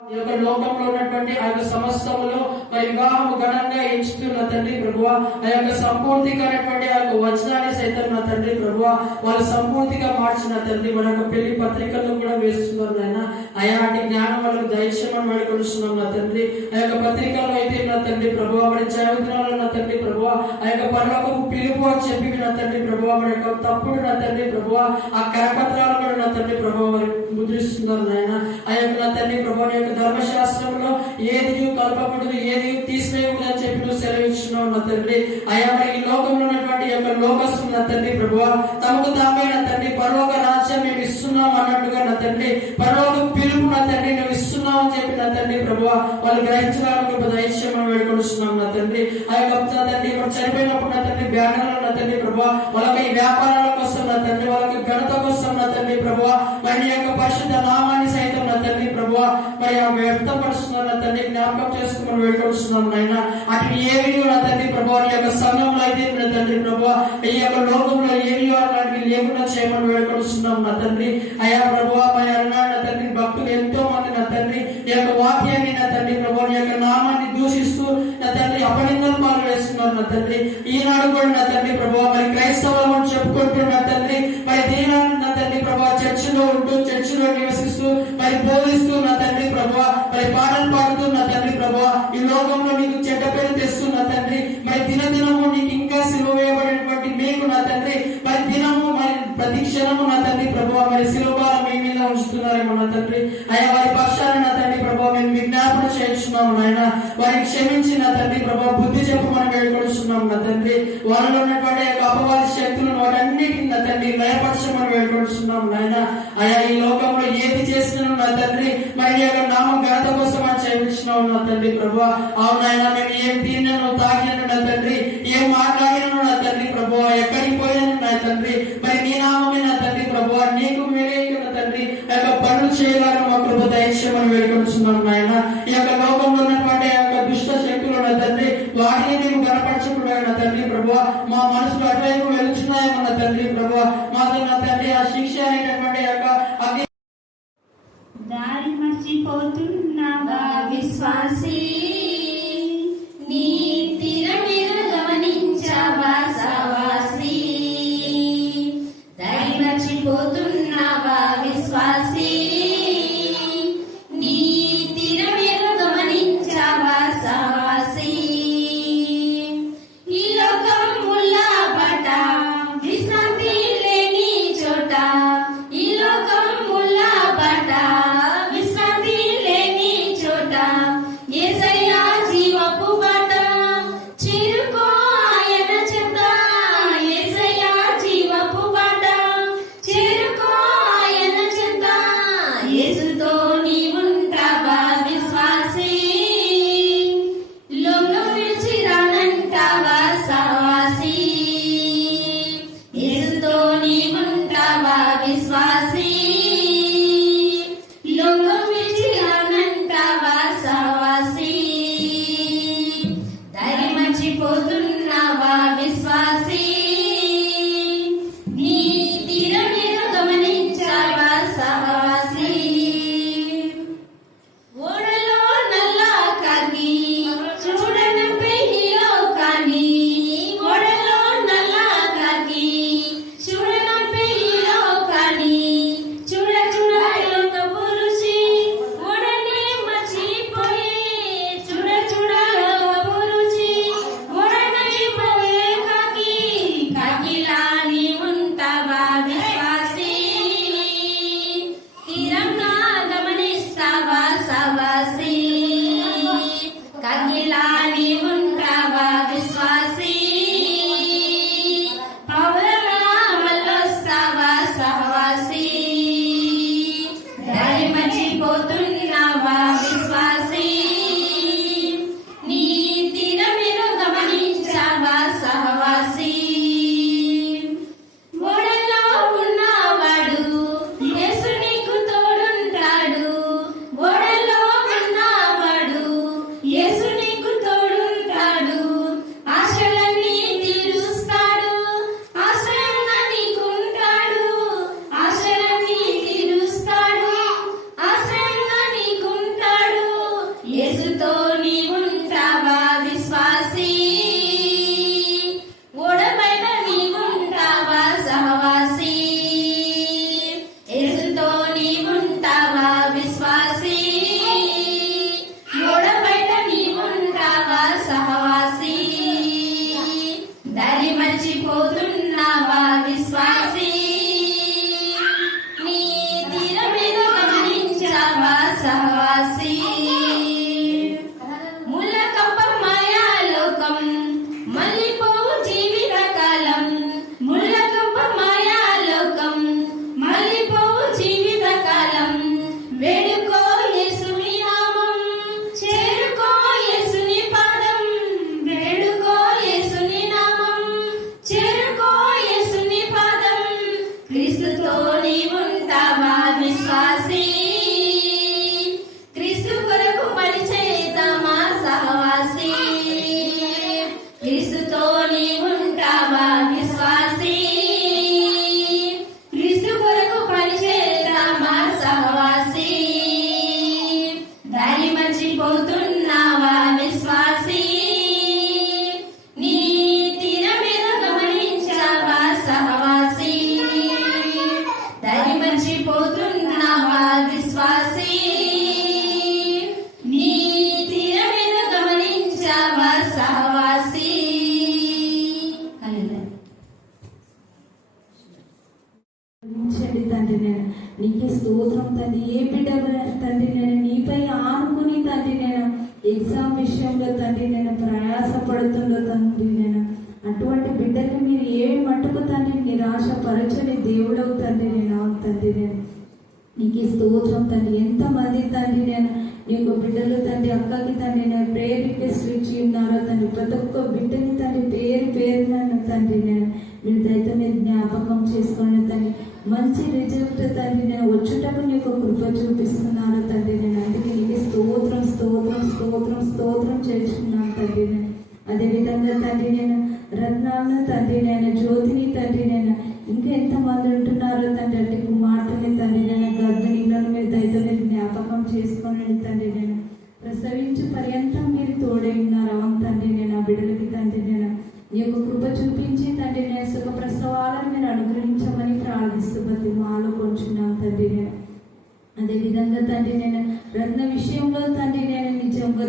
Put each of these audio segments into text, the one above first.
ఈ యొక్క లోకంలో ఉన్నటువంటి ఆ యొక్క సమస్తములో మరి వివాహము ఘనంగా ఎంచుతున్న తండ్రి ప్రభువా, ఆ యొక్క సంపూర్తికైనటువంటి ఆ యొక్క వచనాన్ని సైతం నా తండ్రి ప్రభువా వాళ్ళు సంపూర్తిగా మార్చిన తండ్రి మన యొక్క పెళ్లి పత్రికల్లో కూడా వేస్తున్నారు నాయన. అయాటి జ్ఞానం వాళ్ళకు దయచేయమని వేడుకొలుస్తున్నాం నా తండ్రి. ఆ యొక్క పత్రికల్లో అయితే నా తండ్రి ప్రభువా మరి చదువుతున్నారు నా తండ్రి ప్రభువా ఆ యొక్క పరలోకపు పిలుపు అని చెప్పి నా తండ్రి ప్రభువా మన యొక్క తప్పుడు నా తండ్రి ప్రభువా ఆ కరపత్రాలు కూడా నా తండ్రి ప్రభువా మరి ముద్రిస్తున్నారు నాయన. ఆ యొక్క నా తండ్రి ప్రభువా యొక్క ధర్మశాస్త్రంలో ఏది కలపకూడదు, ఏది తీసివేయకూడదు అని చెప్పి నువ్వు సెలవిస్తున్నావు నా తండ్రి. అయా మరి ఈ లోకంలో ఉన్నటువంటి యొక్క లోకస్తులు నా తండ్రి ప్రభువా తమకు తామే నా తండ్రి పరలోక రాజ్యం మేము ఇస్తున్నాం అన్నట్టుగా నా తండ్రి పరలోక పిలుపు నా తండ్రి నువ్వు ఇస్తున్నావు అని చెప్పి నా తండ్రి ప్రభువా వాళ్ళు గ్రహించడానికి దైత్యం వేడుకొలుస్తున్నాం నా తండ్రి. ఆ యొక్క తండ్రి చనిపోయినప్పుడు నా తండ్రి బ్యానర్లు నా తండ్రి ప్రభువా వాళ్ళకి ఈ వ్యాపారాల కోసం నా తండ్రి వాళ్ళకి ఘనత కోసం నా తండ్రి ప్రభువా మరి యొక్క పరిశుద్ధ నామాన్ని సైతం నా తండ్రి ప్రభువా మరి వ్యక్తపరుస్తున్నారు నా తండ్రి. జ్ఞాపకం చేసుకుని వేడుకొలుస్తున్నాం నాయన. అటు ఏవి నా తండ్రి ప్రభువా ఈ యొక్క సమయంలో అయితే నా తండ్రి ప్రభువా ఈ యొక్క లోకంలో ఏవి అలాంటివి లేకుండా చేయమని వేడుకొలుస్తున్నాం నా తండ్రి. అయా ప్రభువా మరి అన్నాడు నా తండ్రి భక్తులు ఎంతో మంది నా తండ్రి ఈ యొక్క వాక్యాన్ని నా తండ్రి ప్రభువా ఈ యొక్క నామాన్ని దూషిస్తూ నా తండ్రి అపనిందలు పాలు వేస్తున్నారు నా తండ్రి. ఈనాడు కూడా నా తండ్రి ప్రభువా మరి క్రైస్తవం అని చెప్పుకుంటూ నా తండ్రి మరి దీనాన్ని నా తండ్రి ప్రభువా చర్చిలో ఉంటూ చర్చిలో నివసిస్తూ మరి బోధిస్తూ నా తండ్రి ప్రభువా మరి పాటలు పాడుతూ నా తండ్రి ప్రభువా ఈ లోకంలో నీకు చెడ్డ పేరు తెస్తూ నా తండ్రి మరి దినదినము నీకు ఇంకా సిలువ వేయబడినటువంటి మీకు నా తండ్రి మరి దినము మరి ప్రతి క్షణము నా తండ్రి ప్రభువా మరి సిలువ మీ మీద ఉంచుతున్నారేమో నా తండ్రి. అయ్యా వారి పక్షాన నా తండ్రి ప్రభువా మేము విజ్ఞాపన చేస్తున్నాము నాయన. వారిని క్షమించి నా తండ్రి ప్రభువా బుద్ధి చెప్పమని వేడుకొస్తున్నాం నా తండ్రి. వాళ్ళలో ఉన్నటువంటి అపవాది శక్తులను వాటన్నిటిని నా తండ్రి లయపరచమని వేడుకొస్తున్నాం నాయన. అయ్యా ఈ లోకంలో ఏది చేసినా నా తండ్రి మరి యొక్క నామ ఘనత కోసం అని చేయించినావు నా తండ్రి ప్రభువా. అవునాయన మేము ఏం తిన్నాను తాగినాను నా తండ్రి ఏం మాట్లాడినాను నా తండ్రి ప్రభువా ఎక్కడికి పోయాను నా తండ్రి మరి నీ నామమే నా తండ్రి ప్రభువా నీకు మేలే నా తండ్రి యొక్క పనులు చేయడానికి మా కృప దయచేయమని వేడుకొస్తున్నాం నాయన. ఈ యొక్క లోకంలో ఉన్నటువంటి యొక్క దుష్ట శక్తులు నా తండ్రి వాటిని మేము కనపరచకుండా నా తండ్రి ప్రభువా మా మనసులు అటువైపు వెళ్తున్నాయేమో నా తండ్రి ప్రభువా మాతో నా తండ్రి ఆ శిక్ష అనేటటువంటి యొక్క దారి మర్చిపోతున్నావా విశ్వాసీ నీ తీరమేర గమనించావా సవాసీ దారి మర్చిపోతున్నావా విశ్వాసీ నీ తీరమేర గమనించావా సవాసీ ఈ లోకం ముల్లా బట విశ్రాంతి లేని చోట ఈ లోకం ముల్లా బట విశ్రాంతి లేని చోట యేసయ్యా జీవపు బాట చేరుకో ఆయన చెంత యేసయ్యా జీవపు బాట చేరుకో ఆయన చెంత యేసుతో నీవుంటావా విశ్వాసీ లోకం విడిచి రానంటావా సవాసీ యేసుతో నీవుంటావా విశ్వాసీ లోకం విడిచి రానంటావా సవాసీ దారి మర్చిపోతున్నావా విశ్వాసీ నీ తీరమేర గమనించావా సవాసీ ఓడలో నల్లా కాకి చూడనంపై నీలో కానీ ఓడలో నల్లా కాకి చూడనంపై నీలో కానీ ఉంచండి తండ్రి. నేను నీకే స్తోత్రం తండ్రి. ఏ బిడ్డ తండ్రి నేను నీపై ఆనుకుని తండ్రి నేను ఎగ్జామ్ విషయంలో తండ్రి నేను ప్రయాసపడుతుందో తండ్రి నేను అటువంటి బిడ్డల్ని మీరు ఏ మట్టుకు తండ్రి నిరాశపరచని దేవుడవు తండ్రి నేను. అవును తండ్రి నేను నీకు స్తోత్రం తండ్రి. ఎంతమంది తండ్రి నేను నీకు బిడ్డలు తండ్రి అక్కకి తండ్రి నేను ప్రేయర్ రిక్వెస్ట్ ఇచ్చి ఉన్నారో తండ్రి. ప్రతి ఒక్క బిడ్డని తండ్రి పేరు నన్ను తండ్రి నేను మీరు దయతో మీరు జ్ఞాపకం చేసుకోండి తండ్రి. మంచి రిజల్ట్ తండ్రి నేను వచ్చుటకు నీకు కృప చూపిస్తున్నాను తండ్రి నేను. అందుకే నీకు స్తోత్రం స్తోత్రం స్తోత్రం స్తోత్రం చేస్తున్నాను తండ్రి నేను. అదేవిధంగా తండ్రి నేను రత్నాలను తండ్రి నేను జ్యోతిని తండ్రి నేను ఇంకా ఎంతమంది ఉంటున్నారో తండ్రి అంటే కుమార్తెని తండ్రి నేను గర్భిణీలను మీరు దయతో మీరు జ్ఞాపకం చేసుకోండి తండ్రి నేను. ప్రసవించు పర్యంతం మీరు తోడై ఉన్నారు. అవును తండ్రి నేను ఆ బిడ్డలకి తండ్రి నేను నీ యొక్క కృప చూపించి తండ్రి నేను సుఖ ప్రసవాలను మీరు అనుగ్రహించమని ప్రార్థిస్తూ ప్రతి మాలో కొంచున్నాం తండ్రి నేను. అదేవిధంగా తండ్రి నేను రత్న విషయంలో తండ్రి నేను నిజంగా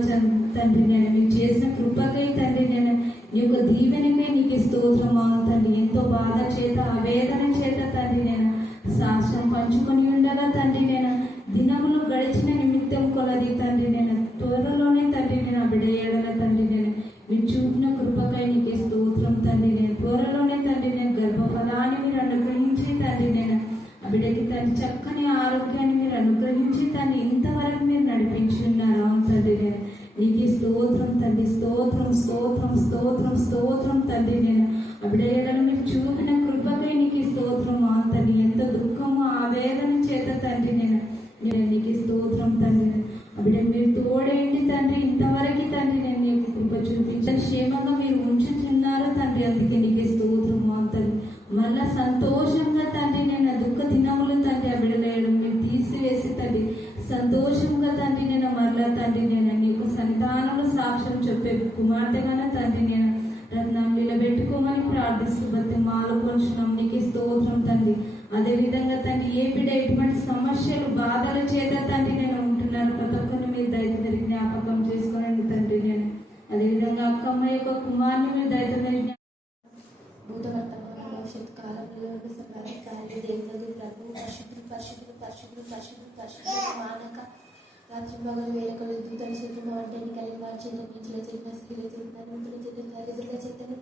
తండ్రి నేను మీకు చేసిన కృపకై తండ్రి నేను నీ యొక్క దీవెనమే నీకు స్తోత్రం. అవును తండ్రి ఎంతో బాధ చేత ఆవేదన చేత తండ్రి నేను సాక్ష్యం పంచుకొని ఉండగా తండ్రి నేను దినములు గడిచిన నిమిత్తం కొలది తండ్రి నేను త్వరలోనే తండ్రి నేను ఆ బిడ్డ ఏడల తండ్రి నేను మీరు చూపిన కృపకై నీకే స్తోత్రం తండ్రి నేను. త్వరలోనే తండ్రి నేను గర్భఫలాన్ని మీరు అనుగ్రహించి తండ్రి నేను ఆ బిడ్డకి తండ్రి చక్కని ఆరోగ్యాన్ని మీరు అనుగ్రహించి తండ్రి ఇంతవరకు మీరు నడిపించి ఉన్నారు. అవును తండ్రి నేను నీకే స్తోత్రం తండ్రి. స్తోత్రం స్తోత్రం స్తోత్రం స్తోత్రం తండ్రి నేను ఆ బిడ్డ ఏడలు మీరు చూపిన కృపకై నీకే స్తోత్రం. అవును తండ్రి ఎంత దుఃఖము ఆవేదన చేత తండ్రి నేను నీకే స్తోత్రం తండ్రి. ఆ బిడ్డ మీరు తోడేంటి తండ్రి ఇంతవరకు తండ్రి నేను నీకు కృప చూపించి క్షేమంగా మీరు ఉంచుతున్నారు తండ్రి. అందుకే నీకే స్తోత్రం. అవును తండ్రి మళ్ళా సంతోషంగా తండ్రి నేను దుఃఖ దినములు తండ్రి ఆ బిడ్డలేయడం మీరు తీసివేసి తండ్రి సంతోషంగా తండ్రి నేను మళ్ళా తండ్రి నేను నీకు సంతానములు సాక్ష్యం చెప్పే కుమార్తెగానే తండ్రి నేను రత్నం నిలబెట్టుకోమని ప్రార్థిస్తూ బతి మాలో కొంచెం నీకు స్తోత్రం తండ్రి. అదేవిధంగా తండ్రి ఏ బిడ్డ ఎటువంటి సమస్యలు బాధల చేత తండ్రి నేను ఉంటున్నాను ప్రతి ఒక్కరిని మీరు దయతో జ్ఞాపకం చేసుకోనండి తండ్రి నేను. అదేవిధంగా అక్కమ్మ యొక్క కుమార్ని మీరు దయతో భవిష్యత్ కాలంలో దేవుడు ప్రభు పరిశుద్ధులు పరిశుద్ధులు పరిశుద్ధులు పరిశుద్ధులు పరిశుద్ధులు మానక రాత్రి మగలు వేలకలు దూతలు చేతున్న వంటని కలిగి వారి చేత నీచుల చేత స్త్రీల చేత నూతుల చేత దరిద్రుల చేతను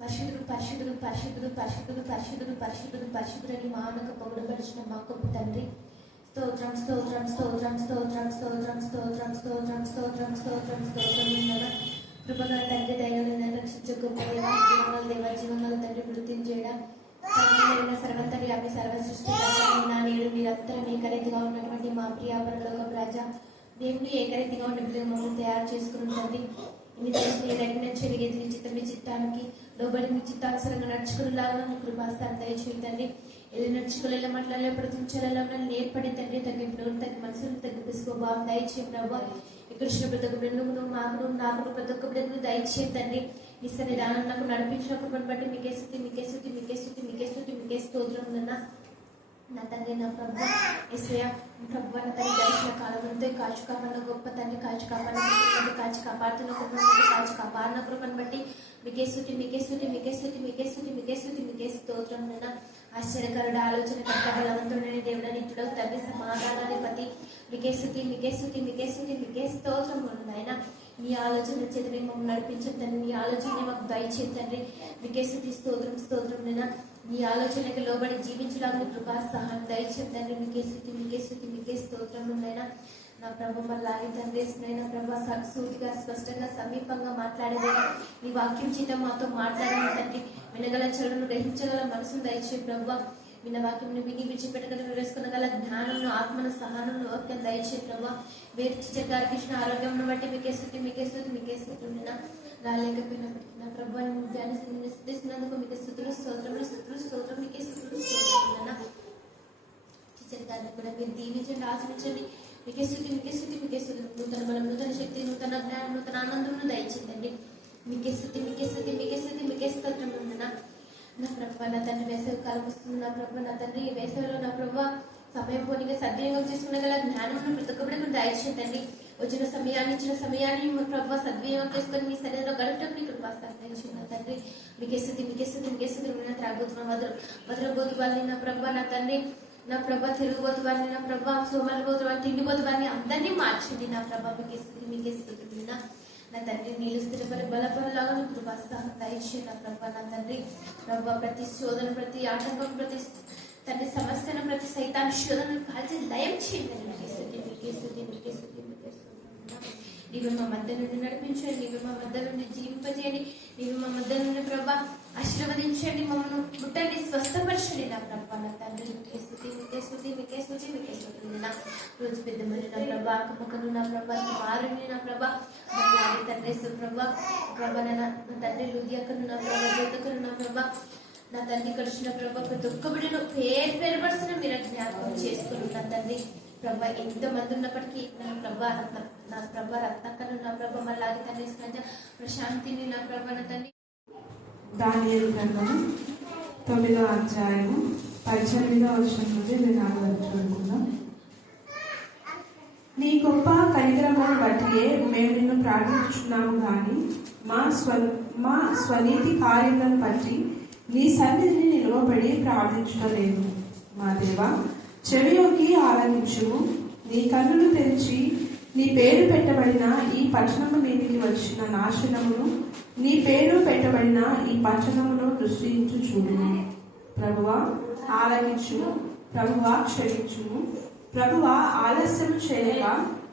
పరిశుద్ధులు పరిశుద్ధులు పరిశుద్ధులు పరిశుద్ధులు పరిశుద్ధులు పరిశుద్ధులు పరిశుద్ధులని మానక పొగడపరిచిన మా గొప్ప తండ్రి స్తోత్రం స్తోత్రం స్తోత్రం స్తోత్రం స్తోత్రం స్తోత్రం స్తోత్రం స్తోత్రం స్తోత్రం స్తోత్రం కృపగల తండ్రి దైవం రక్షించే గొప్ప దేవ జీవనాల తండ్రి వృత్తి చేయడం సర్వంతరి వ్యాపి సర్వ సృష్టి నేడు మీరందరం ఏకరీతిగా ఉన్నటువంటి మా ప్రియాపరలోక ప్రజా దేవుడు ఏకరీతిగా ఉండే మమ్మల్ని తయారు చేసుకుని తండ్రి మీ చెరిగేది మీ చిత్తం మీ చిత్తానికి లోబడి మీ చిత్తానుసరంగా నడుచుకునేలాగా మీ కృపాస్తాన్ని దయచేయండి. ఎలా నడుచుకోలేలా మాట్లాడలే ప్రతించాలలో నేర్పడి తండ్రి తగ్గింపు తగ్గి మనసును తగ్గి స్వభావం దయచేయం ప్రభావ ఇక్కడ ప్రతి ఒక్క బిడ్డను మాకును నాకును ప్రతి ఒక్క బిడ్డను దయచేయం తండ్రి. మీ సన్నిధానం నాకు నడిపించిన కృపను బట్టి మీకే స్తుతి మీకే స్తుతి మీకే స్తుతి మీకే స్తుతి మీకే స్తోత్రం నా తండ్రి నా ప్రభు ఎస్ఐ ప్రభు నా తండ్రి దర్శన కాలంతో కాచు కాపాడిన గొప్ప తండ్రి కాచు కాపాడిన కాచి కాపాడుతున్న కృపను కాచి కాపాడిన కృపను బట్టి మీకే స్తుతి మీకే స్తుతి మీకే స్తుతి మీకే స్తుతి మీకే స్తుతి మీకే స్తోత్రం నాన్న. ఆశ్చర్యకరుడు ఆలోచన కర్త బలవంతుడని దేవుడు నిత్యుడు తండ్రి సమాధానాధిపతి మీకే స్తుతి మీకే స్తుతి మీకే స్తుతి మీకే స్తోత్రం నాయన. మీ ఆలోచన చేత మమ్మల్ని నడిపించండి. మీ ఆలోచన మాకు దయచేయండి. మీకే స్తుతి స్తోత్రం స్తోత్రం నైనా. మీ ఆలోచనకి లోబడి జీవించడానికి కృపా సహాయం దయచేయండి. మీకే స్తుతి మీకే స్తుతి మీకే స్తోత్రం నైనా. నా ప్రభు మళ్ళీ తండ్రి నైనా ప్రభా సూటిగా స్పష్టంగా సమీపంగా మాట్లాడేది మీ వాక్యం చేత మాతో మాట్లాడాలి తండ్రి. వినగల చెడును గ్రహించగల మనసును దయచే ప్రభు. విన్న వాక్యం విని విడిచిపెట్టగల వేసుకునగల జ్ఞానం ఆత్మను సహనం ఓర్కం దయచే ప్రభు. వేరు చిచ్చగారి కృష్ణ ఆరోగ్యం బట్టి మీకే స్థుతి మీకే స్థుతి మీకే స్థుతులు రాలేకపోయినప్పటికీ నా ప్రభు ధ్యానిస్తున్నందుకు మీకు స్థుతులు స్తోత్రములు స్థుతులు స్తోత్రం మీకే స్థుతులు స్తోత్రం. చిచ్చర్ గారిని కూడా మీరు దీవించండి ఆశ్రయించండి. మీకే స్థుతి మీకే స్థుతి మీకే స్థుతి. నూతన బలం నూతన శక్తి నూతన జ్ఞానం నూతన ఆనందమును దయచేయండి. మీకే స్థుతి మీకే స్థుతి మీకే స్థుతి మీకే స్తోత్రం నా ప్రభు. నా తండ్రి వేసవి కాలం వస్తుంది నా ప్రభు. నా తండ్రి ఈ వేసవిలో నా ప్రభు సమయం పోనీగా సద్వినియోగం చేసుకునే గల జ్ఞానం ప్రతి ఒక్కటి దయచేయండి. వచ్చిన సమయాన్ని ఇచ్చిన సమయాన్ని ప్రభావ సద్వినియోగం చేసుకొని మీ సన్నిధిలో గడపటం మీ కృప స్థాపించిన తండ్రి. మీకే స్తుతి త్రాగుతున్న వదలబోతు వాళ్ళని నా ప్రభా, నా తండ్రి, నా ప్రభా తిరుగుబోతు వారిని, నా ప్రభా సోమరబోతు వారిని, తిండిపోతు వారిని అందరినీ మార్చింది నా ప్రభా. మీకే స్తుతి నా తండ్రి. నీళ్ళు స్థిరపడి బలపడలాగా మీ కృప దయచేయండి నా ప్రభా. నా తండ్రి ప్రభా, ప్రతి శోధన, ప్రతి ఆటంకం, ప్రతి తండ్రి సమస్యను, ప్రతి సైతాన్ని శోధనను కాల్చి లయం చేయండి. మీకే స్తుతి. నీవు మా మధ్య నుండి నడిపించండి, నీవు మా మధ్య నుండి జీవింపజేయండి, నీవు మా మధ్య నుండి ప్రభా ఆశీర్వదించండి, మమ్మల్ని ముట్టండి, స్వస్థపరచండి నా ప్రభా. నా తండ్రి మీకే స్తుతి. నా రోజు పెద్ద మరి నా ప్రభా, అక్కమ్మకను నా ప్రభా, మారుని నా ప్రభా, మరి తండ్రి ప్రభా నా తండ్రి లుదియక్కను నా ప్రభా, జ్యోతకను నా ప్రభా, నా తండ్రి కలిసిన ప్రభా, ప్రతి ఒక్క బిడ్డను పేరు పర్సన మీరు జ్ఞాపకం చేసుకుని నా తండ్రి ప్రభా. ఎంత మంది ఉన్నప్పటికీ నా ప్రభా రత్నక్కను నా ప్రభా, మళ్ళీ తండ్రి ప్రశాంతిని నా ప్రభా, నా తండ్రి. దానియేలు గ్రంథము 9వ అధ్యాయము 18వ వచనం నుండి 4వ చదువుకుందాం. నీ గొప్ప కనికరమును బట్టియే మేము నిన్ను ప్రార్థించున్నాము గాని మా స్వనీతి కార్యములను బట్టి నీ సన్నిధిని నిలవబడి ప్రార్థించలేదు. మా దేవా, చెవియోకి ఆలకించుము. నీ కన్నులు తెరిచి నీ పేరు పెట్టబడిన ఈ పట్టణము మీదికి వచ్చిన నాశనమును, నీ పేరు పెట్టబడిన ఈ పట్టణమును దృష్టించు చూడుము. ప్రభువా ఆలకించుము, ప్రభువా క్షమించుము, ప్రభువా ఆలస్యము చేయక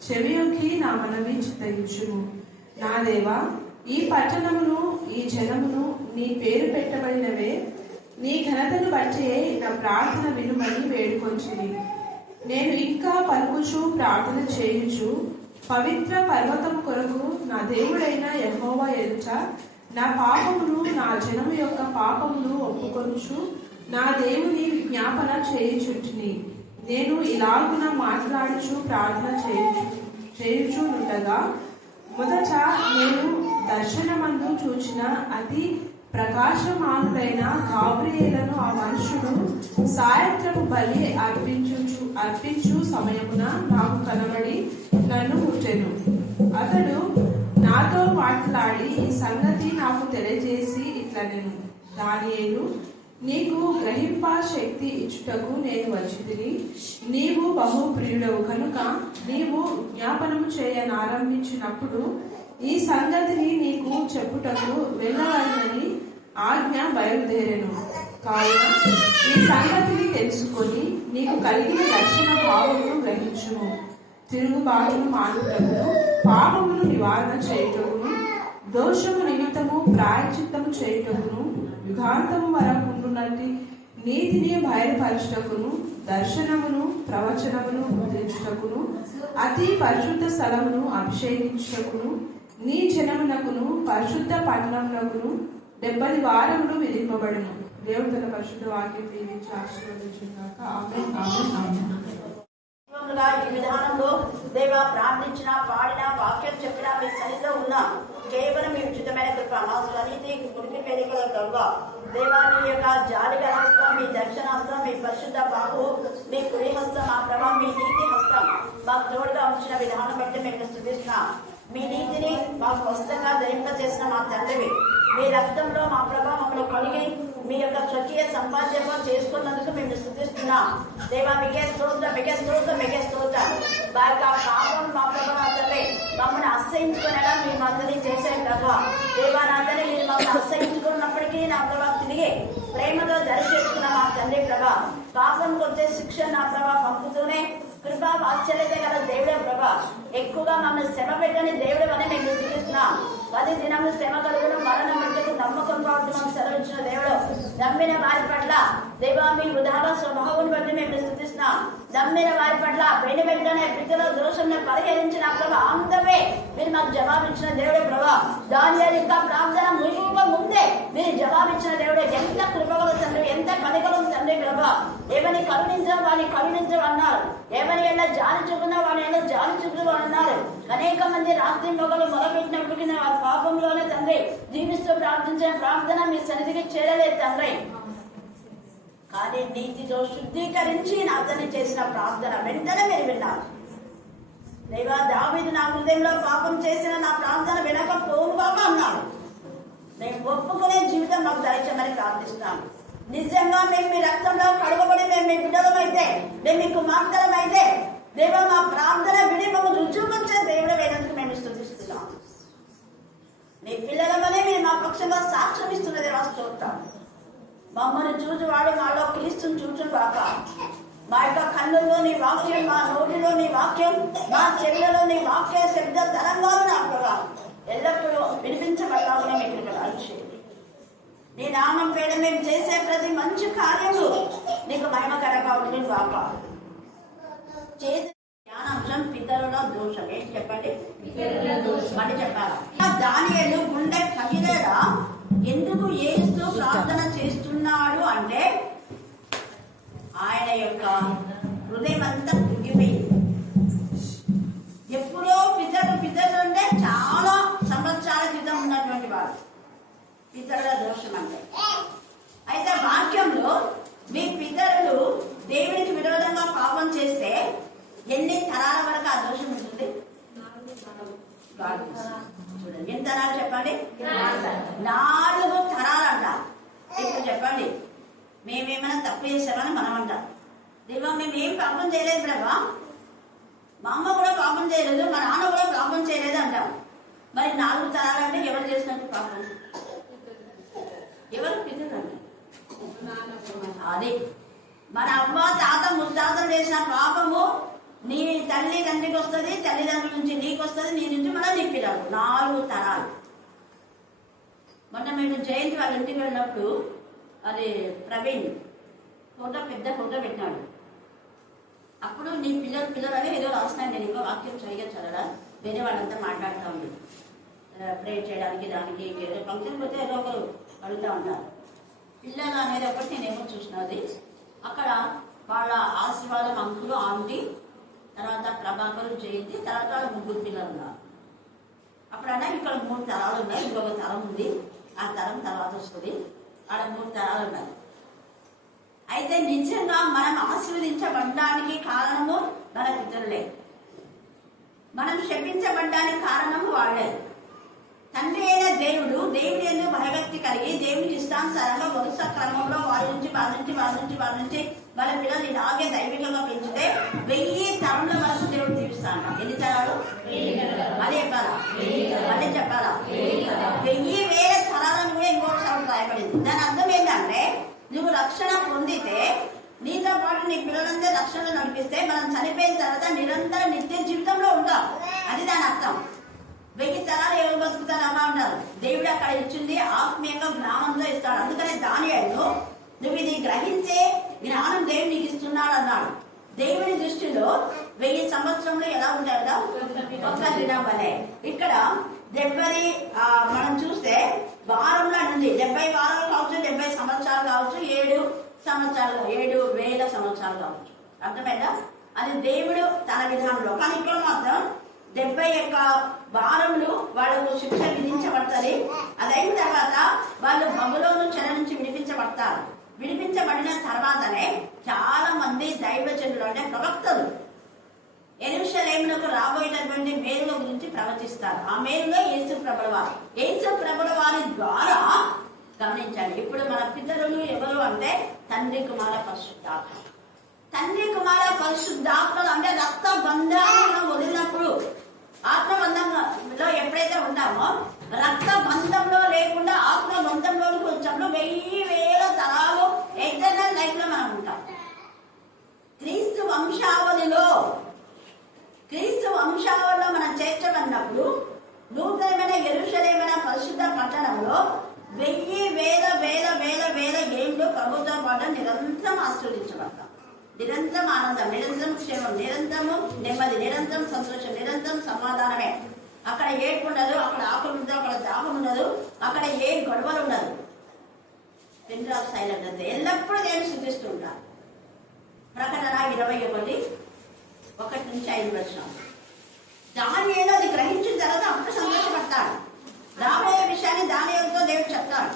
చెవియోకి నా మనవి చిత్తగించుము. నా దేవా, ఈ పట్టణమును ఈ జనమును నీ పేరు పెట్టబడినవే, నీ ఘనతను బట్టి నా ప్రార్థన వినుమని వేడుకొంచిని. నేను ఇంకా పలుకుచు ప్రార్థన చేయుచు పవిత్ర పర్వతం కొరకు నా దేవుడైన యెహోవా ఎదుట నా పాపమును, నా జనము యొక్క పాపమును ఒప్పుకొనుచు నా దేవుని జ్ఞాపన చేయుచుంటిని. నేను ఇలాగున మాట్లాడుచు ప్రార్థన చేయుచుండగా మొదట నేను దర్శనమందు చూచిన అతి ప్రకాశమానుడైన గాబ్రియేలును ఆ మనుషుడు సాయంత్రపు బలి అర్పించు సమయమున నాకు కనబడి నన్ను ముట్టెను. అతడు నాతో మాట్లాడి ఈ సంగతి నాకు తెలియజేసి ఇట్లనెను. దానియేలు, నీకు గ్రహింప శక్తి ఇచ్చుటకు నేను వచ్చితిని. నీవు బహు ప్రియుడవు కనుక నీవు జ్ఞాపనము చేయనారంభించినప్పుడు ఈ సంగతిని నీకు చెప్పుటకు వెళ్ళవలనని ఆజ్ఞ బయలుదేరెను. కావున ఈ సంగతిని తెలుసుకొని నీకు కలిగిన దర్శన భావమును గ్రహించుము. తిరుగుబాటును మానుటకును, పాపమును నివారణ చేయుటకును, దోషము నిమిత్తము ప్రాయశ్చిత్తము చేయుటకును, యుగాంతము వరకు ఉండునట్టి నీతిని బయలుపరచుటకును, దర్శనమును ప్రవచనమును ముద్రించుటకును, అతి పరిశుద్ధ స్థలమును అభిషేకించుటకును, నీ జనమునకును పరిశుద్ధ పట్టణమునకును 70 వారములు విధింపబడును. దేవుడు తన పరిశుద్ధ వాక్యం దీవించి ఆశీర్వదించుగాక. ఆమేన్, ఆమేన్, ఆమేన్. ఈ విధానంలో దేవా ప్రార్థించిన, పాడిన, వాక్యం చెప్పిన మీ సన్నిధిలో ఉన్న కేవలం మీ ఉచితమైన కృప, మా స్వనీతి గుడికి వేదికల ప్రభావ దేవా, నీ యొక్క జాలిగల హస్తం, మీ దర్శన హస్తం, మీ పరిశుద్ధ బాహు, మీ కుడి హస్తం, మా ప్రభావ మీ నీతి హస్తం మాకు తోడుగా ఉంచిన విధానం బట్టి మేము స్తుతిస్తున్నాం. మీ నీతిని మాకు స్పష్టంగా ధరింపజేసిన మా తండ్రివి, మీ రక్తంలో మా ప్రభావంలో కలిగి మీ యొక్క స్వకీయ సంపాద్యంగా చేసుకున్నందుకు మేము స్తుతిస్తున్నాం. దేవా, మీకే స్తోత్రం. మా యొక్క పాపం మా ప్రభావం తండ్రి మమ్మల్ని అసహించుకునేలా మేము అందరినీ చేసే ప్రభావ దేవా, నా తండ్రి మీరు మమ్మల్ని అసహించుకున్నప్పటికీ నా ప్రభావం తిరిగి ప్రేమతో దర్శిస్తున్న మా తండ్రి ప్రభా, పాపంకి వచ్చే శిక్ష నా ప్రభావ పంపుతూనే కృపా వాత్సల్యత గల దేవుడే ప్రభా, ఎక్కువగా మమ్మల్ని శ్రమ పెట్టని దేవుడు అని మేము స్తుతిస్తున్నాం. 10 దినములు శ్రమ కలుగును, మరణం పెట్టకు నమ్మకం పాటు సెలవించిన దేవుడు, నమ్మిన వారి పట్ల దేవా మీ ఉదాహరణ స్వభావం బట్టి మేము స్తుతిస్తున్నాం. నమ్మిన వారి పట్ల వెంటనే పితల దోషం పరిహరించిన ప్రభా అందమే మీరు మాకు జవాబిచ్చిన దేవుడే ప్రభా. దానియేలు ఇంకా ప్రార్థన ముగింపు ముందే మీరు జవాబిచ్చిన దేవుడే. ఎంత కృపగల తండ్రి, ఎంత కనికరం తండ్రి ప్రభా. ఏమని కరుణించడం వాడిని కరుణించడం అన్నారు, ఏమని ఎలా జాలి చూపున్నా వాడిని ఎలా జాలి చూపులు అన్నారు. అనేక మంది రాత్రి మొగలు మొదలుపెట్టినప్పటికీ వారి పాపంలోనే తండ్రి జీవిస్తూ ప్రార్థించిన ప్రార్థన మీ సన్నిధికి చేరలేదు తండ్రి. కానీ నీతితో శుద్ధీకరించి నాతని చేసిన ప్రార్థన వెంటనే మీరు విన్నారు. దేవా దావీదు నా హృదయంలో పాపం చేసిన నా ప్రార్థన వినకపోవుగాక అన్నాడు. నేను ఒప్పుకునే జీవితం మాకు దయచేయమని ప్రార్థిస్తాను. నిజంగా మేము మీ రక్తంలో కడగబడి మేము మీ బిడ్డలమైతే, మేము మీ కుమార్తెలమైతే దేవా మా ప్రార్థన విని మమ్మల్ని రుజువుకొచ్చే దేవుడు వేరేందుకు మేము స్తుతిస్తున్నాం. నీ పిల్లలమనే మీరు మా పక్షంగా సాక్ష్యం ఇస్తున్నది స్తోత్రం. మమ్మల్ని చూచువాడు మాలో క్రీస్తుని చూచు కాక. మా యొక్క కన్నుల్లో నీ వాక్యం, మా నోటిలో నీ వాక్యం, మా చెవులలో నీ వాక్య శబ్ద తరంగాలు నాకుగా ఎల్లప్పుడూ వినిపించబడాలని మీకు చేయండి. నీ నామం పేద మేము చేసే ప్రతి మంచి కార్యము నీకు మహిమకరంగా ఉంటుంది కాక. చేసే జ్ఞానాంశం పితరుల దోషం. ఏంటి చెప్పండి? అని చెప్పారా? దానియేలు గుండె పగిలేదా ఎందుకు ఏస్తూ ప్రార్థన చేస్తున్నాడు అంటే ఆయన యొక్క హృదయం అంతా కుంగిపోయింది. ఎప్పుడో పితరులు అంటే చాలా సంవత్సరాల క్రితం ఉన్నటువంటి వాడు పితరుల దోషం అంటే. అయితే వాక్యంలో మీ పితరులు దేవునికి విరోధంగా పాపం చేస్తే ఎన్ని తరాల వరకు ఆ దోషం ఉంటుంది? చూడండి ఎన్ని తరాలు చెప్పండి? 4 తరాలంట. ఇప్పుడు చెప్పండి, మేమేమైనా తప్పు చేసామని మనం అంటాం. దేవా మేమేం పాపం చేయలేదు ప్రభా, మా అమ్మ కూడా పాపం చేయలేదు, మా నాన్న కూడా పాపం చేయలేదు అంటాం. మరి 4 తరాలంటే ఎవరు చేసినట్టు పాపం? ఎవరు పితరులండి? అది మన అమ్మ తాత ముత్తాతలు చేసిన పాపము నీ తల్లి తండ్రికి వస్తుంది, తల్లిదండ్రుల నుంచి నీకు వస్తుంది, నీ నుంచి మనం నిప్పిరాడు. 4 తరాలు. మొన్న మేము జయంతి వాళ్ళ ఇంటికి వెళ్ళినప్పుడు అది ప్రవీణ్ ఫోటో, పెద్ద ఫోటో పెట్టినాడు. అప్పుడు నీ పిల్లలు అని ఏదో రాసినాను. నేను ఇంకా వాక్యం సరిగా చదవడా, వేరే వాళ్ళంతా మాట్లాడుతూ ఉంది ప్రే చేయడానికి, దానికి ఏదో ఫంక్షన్ పోతే ఏదో ఒకరు అడుగుతూ ఉంటారు. పిల్లలు అనేది ఒకటి నేనేమో చూసినది. అక్కడ వాళ్ళ ఆశీర్వాదం అంకులు, ఆంటీ, తర్వాత ప్రభాకరు, జయంతి, తర్వాత వాళ్ళ 3 పిల్లలు ఉన్నారు. అప్పుడన్నా ఇక్కడ 3 తరాలు ఉన్నాయి, ఇంకొక తరం ఉంది, ఆ తరం తర్వాత వస్తుంది, ఆడ 3 తరాలు ఉన్నాయి. అయితే నిజంగా మనం ఆశీర్వదించబడ్డానికి కారణము మన పితరులే, మనం శపించబడ్డానికి కారణము వాళ్ళే. తండ్రి అయిన దేవుడు దేవుని యందు భయభక్తి కలిగి దేవునికి ఇష్టానుసారంగా వరుస క్రమంలో వారి నుంచి వాళ్ళ పిల్లలు ఇలాగే దైవికంగా పెంచితే 1000 తరంల వరకు దేవుడు దీవిస్తాడు. ఎన్ని తరాలు? అదే చెప్పాలా? 1000 తరాలను కూడా ఇంకొకసారి రాయబడింది. దాని అర్థం ఏంటంటే నువ్వు రక్షణ పొందితే నీతో పాటు నీ పిల్లలందరూ రక్షణలో నడిపిస్తే మనం చనిపోయిన తర్వాత నిరంతర నిత్య జీవితంలో ఉంటాం. అది దాని అర్థం. 1000 తరాలు ఎవరు బతుకుతారు అలా ఉంటారు. దేవుడు అక్కడ ఇచ్చింది ఆత్మీయంగా జ్ఞానంలో ఇస్తాడు. అందుకనే దానియేలు నువ్వు ఇది గ్రహించే జ్ఞానం దేవుడు నీకు ఇస్తున్నాడు అన్నాడు. దేవుని దృష్టిలో 1000 సంవత్సరంలో ఎలా ఉంటాయి కదా, ఒక్క దినం వలె. ఇక్కడ 70 మనం చూస్తే వారంలో నుండి 70 వారాలు కావచ్చు, 70 సంవత్సరాలు కావచ్చు, 7 7,000 సంవత్సరాలు కావచ్చు. అర్థమైందా? అది దేవుడు తన విధానంలో. కానీ ఇక్కడ మాత్రం 71 వారములు వాళ్ళకు శిక్ష విధించబడతారు. అదైన తర్వాత వాళ్ళు బబులోను చెర నుంచి విడిపించబడతారు. విడిపించబడిన తర్వాతనే చాలా మంది దైవజనులు అంటే ప్రవక్తలు యెరూషలేమునకు రాబోయేటటువంటి మేలుల గురించి ప్రవచిస్తారు. ఆ మేలులో యేసు ప్రభుల వారి ద్వారా గమనించండి. ఇప్పుడు మన పితరులు ఎవరు అంటే తండ్రి కుమార పరిశుద్ధాత్మ. తండ్రి కుమార పరిశుద్ధాత్మలు అంటే రక్త బంధాలను వదిలినప్పుడు, ఆత్మబంధంలో ఎప్పుడైతే ఉంటామో రక్త బంధంలో లేకుండా ఆత్మ బంధంలోకి వచ్చినప్పుడు 1000 తరాలు ఎటర్నల్ లైఫ్ లో మనం ఉంటాం. క్రీస్తు వంశావళిలో మనం చేర్చబడినప్పుడు నూతనమైన యెరూషలేమైన పరిశుద్ధ పట్టణంలో 1000 ఏళ్ళు ప్రభుత్వం పాటు నిరంతరం ఆశీర్వదించబడతాం. నిరంతరం ఆనందం, నిరంతరం క్షేమం, నిరంతరము నెమ్మది, నిరంతరం సంతోషం, నిరంతరం సమాధానమే. అక్కడ ఏడుపు ఉండదు, అక్కడ ఆకులు ఉండదు, అక్కడ దాహం ఉండదు, అక్కడ ఏ గొడవలు ఉండదు. పెండ్రాఫ్ సైలెంట్ అంతే. ఎల్లప్పుడూ నేను శుద్ధిస్తూ ఉంటాను. ప్రకటన 21:1-5 దానియేలు అది గ్రహించిన తర్వాత అప్పుడు సంతోషపడతాడు. రాబోయే విషయాన్ని దానియేలుతో దేవుడు చెప్తాడు.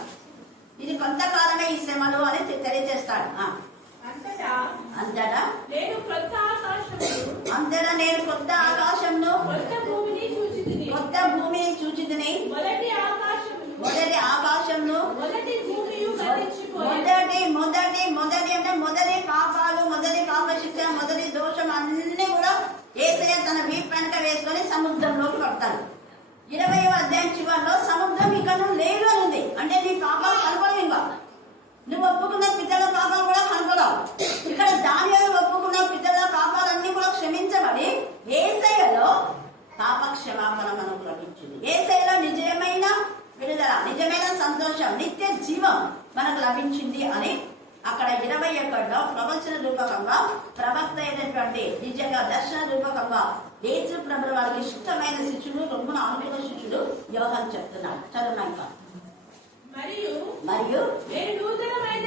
ఇది కొంతకాలమే ఈ శ్రమలు అని తెలియజేస్తాడు. అంతటా నేను కొత్త ఆకాశంను ఆకాశంలో మొదటి భూమియు గతించిపోయెను. మొదటి అంటే మొదటి పాపాలు, మొదటి పాపశిక్ష, మొదటి దోషం అన్ని కూడా యేసయ్య తన వీపు వెనక వేసుకొని సముద్రంలోకి పడతారు. 20వ అధ్యాయం చివరిలో సముద్రం ఇక నువ్వు లేదు అని ఉంది. అంటే నీ పాపాలు కనపడవు, ఇంకా నువ్వు ఒప్పుకున్న పితరుల పాపాలు కూడా కనపడవు. ఇక్కడ దానియేలు ఒప్పుకున్న పితరుల పాపాలన్నీ కూడా క్షమించబడి యేసయ్యలో పాప క్షమాపణ మనకు లభించింది. యేసయ్యలో నిజమైన విడుదల, నిజమైన సంతోషం, నిత్య జీవం మనకు లభించింది అని అక్కడ 21లో ప్రవచన రూపకంగా ప్రవక్త అయినటువంటి నిజంగా దర్శన రూపకంగా యేసు ప్రభువు వారికి ఇష్టమైన శిష్యుడు, రొమ్మున అనుకున్న శిష్యుడు యోహాను చెప్తున్నాడు. చదువునాక మరియు నేను నూతనమైన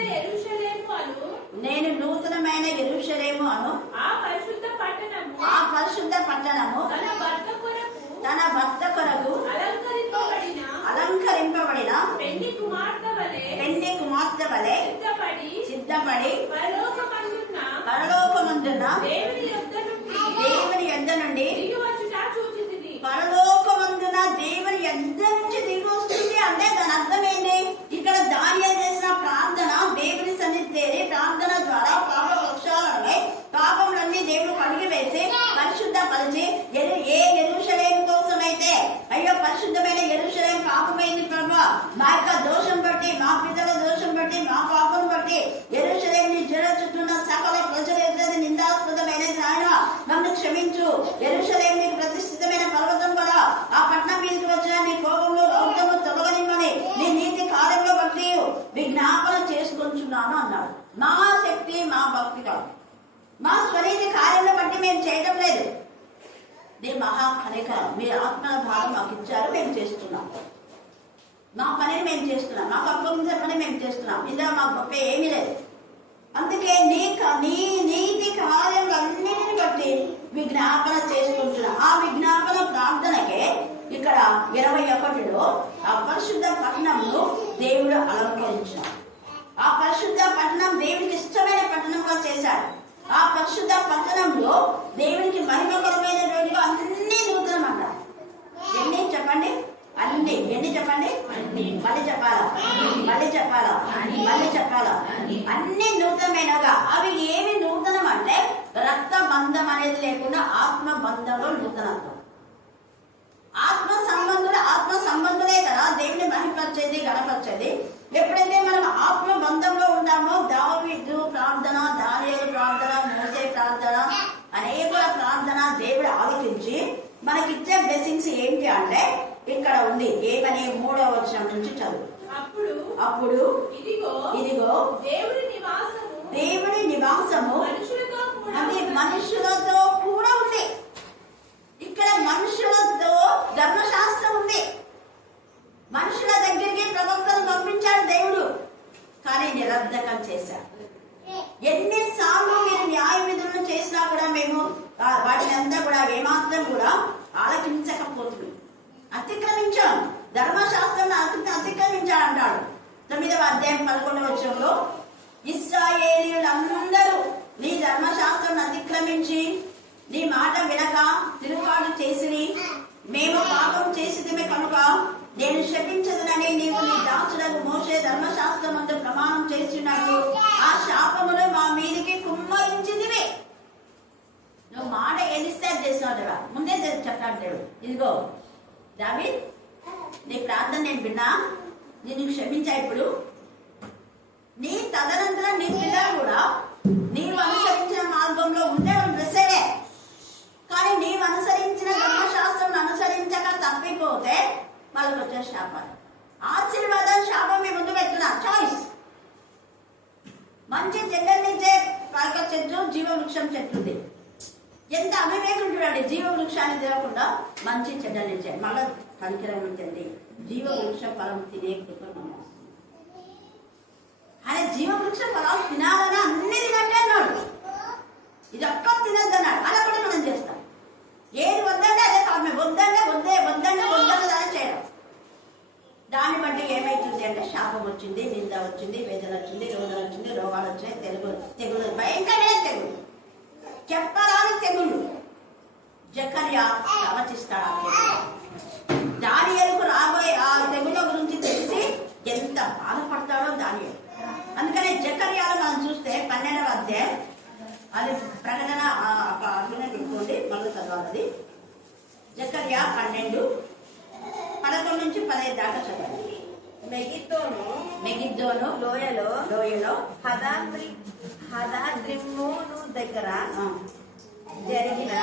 యెరూషలేము అను ఆ పరిశుద్ధ పట్టణము తన భర్త కొరకు అలంకరింపబడిన పెండ్లి కుమార్తె వలె సిద్ధపడి పరలోకమందున్న దేవుని యొద్ద నుండి పరలోకమందున దేవుని యొద్ద నుంచి దిగి వస్తుంది. అంటే దాని అర్థం ఏంటి? ఇక్కడ దానియేలు చేసిన ప్రార్థన దేవుని సన్నిధి చేరి ప్రార్థన ద్వారా పాప వృక్షాలనే పాపములన్నీ దేవుడు కడిగి వేసి పరిశుద్ధపరిచి ఏ యెరూషలేము కోసమైతే అయ్యో పరిశుద్ధమైన యెరూషలేము పాపమైంది ప్రభువా, మా యొక్క దోషం బట్టి, మా పితరుల దోషం బట్టి, మా పాపం బట్టి యెరూషలేముని జడ చుట్టూన్న సకల ప్రజలు ఎదురది నిందాస్పదమైన ఆయన నన్ను క్షమించు. యెరూషలేము ప్రతిష్ఠితమైన పర్వతం కూడా ఆ పట్టణం మీదకి వచ్చిన నీ కోపంలో రౌద్రము తొలగనిమ్మని నీ నీతి కార్యంలో బట్టి విజ్ఞాపన చేసుకుంటున్నాను అన్నాడు. మా శక్తి, మా భక్తి కాదు, మా స్వనీతి కార్యంలో బట్టి మేము చేయటం లేదు. నీ మహా కనికరం, మీ ఆత్మల భావం మాకు ఇచ్చారు, మేము చేస్తున్నాం. మా పనిని మేము చేస్తున్నాం, మాకు అప్పగించే పని మేము చేస్తున్నాం. ఇందులో మా గొప్ప ఏమీ లేదు. అందుకే నీ నీతి కార్యములన్నిటిని బట్టి విజ్ఞాపన చేసుకుంటున్నాం. ఆ విజ్ఞాపన ప్రార్థనకే ఇక్కడ 21లో ఆ పరిశుద్ధ పట్టణంను దేవుడు అలంకరించాడు. ఆ పరిశుద్ధ పట్టణం దేవుడికి ఇష్టమైన పట్టణంగా చేశాడు. ఆ పరిశుద్ధ పట్టణంలో దేవునికి మహిమకరమైనటువంటి అన్ని నూతనం అంటారు. ఎన్ని చెప్పండి? అన్ని. ఎన్ని చెప్పండి? మళ్ళీ చెప్పాలా? అన్ని నూతనమైనగా. అవి ఏమి నూతనం అంటే రక్త బంధం అనేది లేకుండా ఆత్మ బంధంలో నూతనత్వం. ఆత్మ సంబంధులే కదా దేవుని మహిమపరిచేది, గణపరిచేది. ఎప్పుడైతే మనం ఆత్మ బంధంలో ఉంటామో దావీదు ప్రార్థన, దానియేలు ప్రార్థన, మోసే ప్రార్థన, అనేకుల ప్రార్థన దేవుడు ఆలోచించి మనకిచ్చే బ్లెస్సింగ్స్ ఏంటి అంటే ఇక్కడ ఉంది. ఏమని 3వ వచనం నుంచి చదువు. అప్పుడు ఇదిగో దేవుని నివాసము అది మనుషులతో కూడా ఉంది. ఇక్కడ మనుషులతో ధర్మశాస్త్రం ఉంది. మనుషుల దగ్గరికి ప్రవక్తను పంపించాడు దేవుడు, కానీ నిరర్ధకం చేశాడు. ఎన్నిసార్లు మీరు న్యాయ విధులను చేసినా కూడా మేము వాటిని అంతా కూడా ఏమాత్రం కూడా ఆలకించకపోతుంది. అతిక్రమించాం, ధర్మశాస్త్రం అతిక్రమించాడంటాడు. 9వ అధ్యాయం 11వ వచనంలో ఇశ్రాయేలీయులందరూ నీ ధర్మశాస్త్రం అతిక్రమించి నీ మాట వినక తిరుగుబాటు చేసిరి. మేము పాపం చేసిదిమే కనుక నేను శపించదునని నీవు నీ దాసులకు మోషే ధర్మశాస్త్రమందు ప్రమాణం చేసినట్టు ఆ శాపమును మా మీదికి కుమ్మరించిదివే. నువ్వు మాట ఏదిస్తే అది చేసినాడు. ముందే చెప్పాడు దేవుడు, ఇదిగో దావీద్ నీ ప్రార్థన నేను విన్నా, నేను క్షమించా. ఇప్పుడు నీ తదనంతరం నీ పిల్లలు కూడా నీవు అనుసరించిన మార్గంలో ఉండే బ్లెస్సెడే. కానీ నీవు అనుసరించిన ధర్మశాస్త్రం అనుసరించక తప్పిపోతే వాళ్ళకి వచ్చే శాపాలు. ఆశీర్వాదం, శాపం మీ ముందు పెడుతున్నా. చాయిస్. మంచి చెడ్డనిచ్చే పలక చెట్టు, జీవవృక్షం చెట్టు ఉంది. ఎంత అవివేకం చూడండి. జీవవృక్షాన్ని తినకుండా మంచి చెడ్డనిచ్చే మళ్ళా కనికరించండి. జీవవృక్ష ఫలం తినే కృప ఆయన జీవవృక్ష ఫలాలు తినాలని అన్ని తినండి అన్నాడు. ఇది ఒక్క తినద్దన్నాడు. అలా కూడా మనం చేస్తాం. ఏది వద్దంటే అదే కాదు. వద్దంటే దాన్ని చేయడం. దాన్ని బట్టి ఏమైతుంది అంటే శాపం వచ్చింది, నింద వచ్చింది, వేదన వచ్చింది, రోదన వచ్చింది, రోగాలు వచ్చినాయి, తెగులు భయంకరమైన తెగులు, చెప్పరాని తెగులు. జకర్యా ప్రవచిస్తాడు. దానియేలుకు రాబోయే ఆ తెగుల గురించి తెలిసి అది ప్రకటన అట్లనే పెట్టుకోండి, మళ్ళీ చదవాలి. జకర్యా 12:11 నుంచి 15 దాకా చదవండి. మెగిద్దోను లోయలో హదాద్రిమ్మోను దగ్గర జరిగిన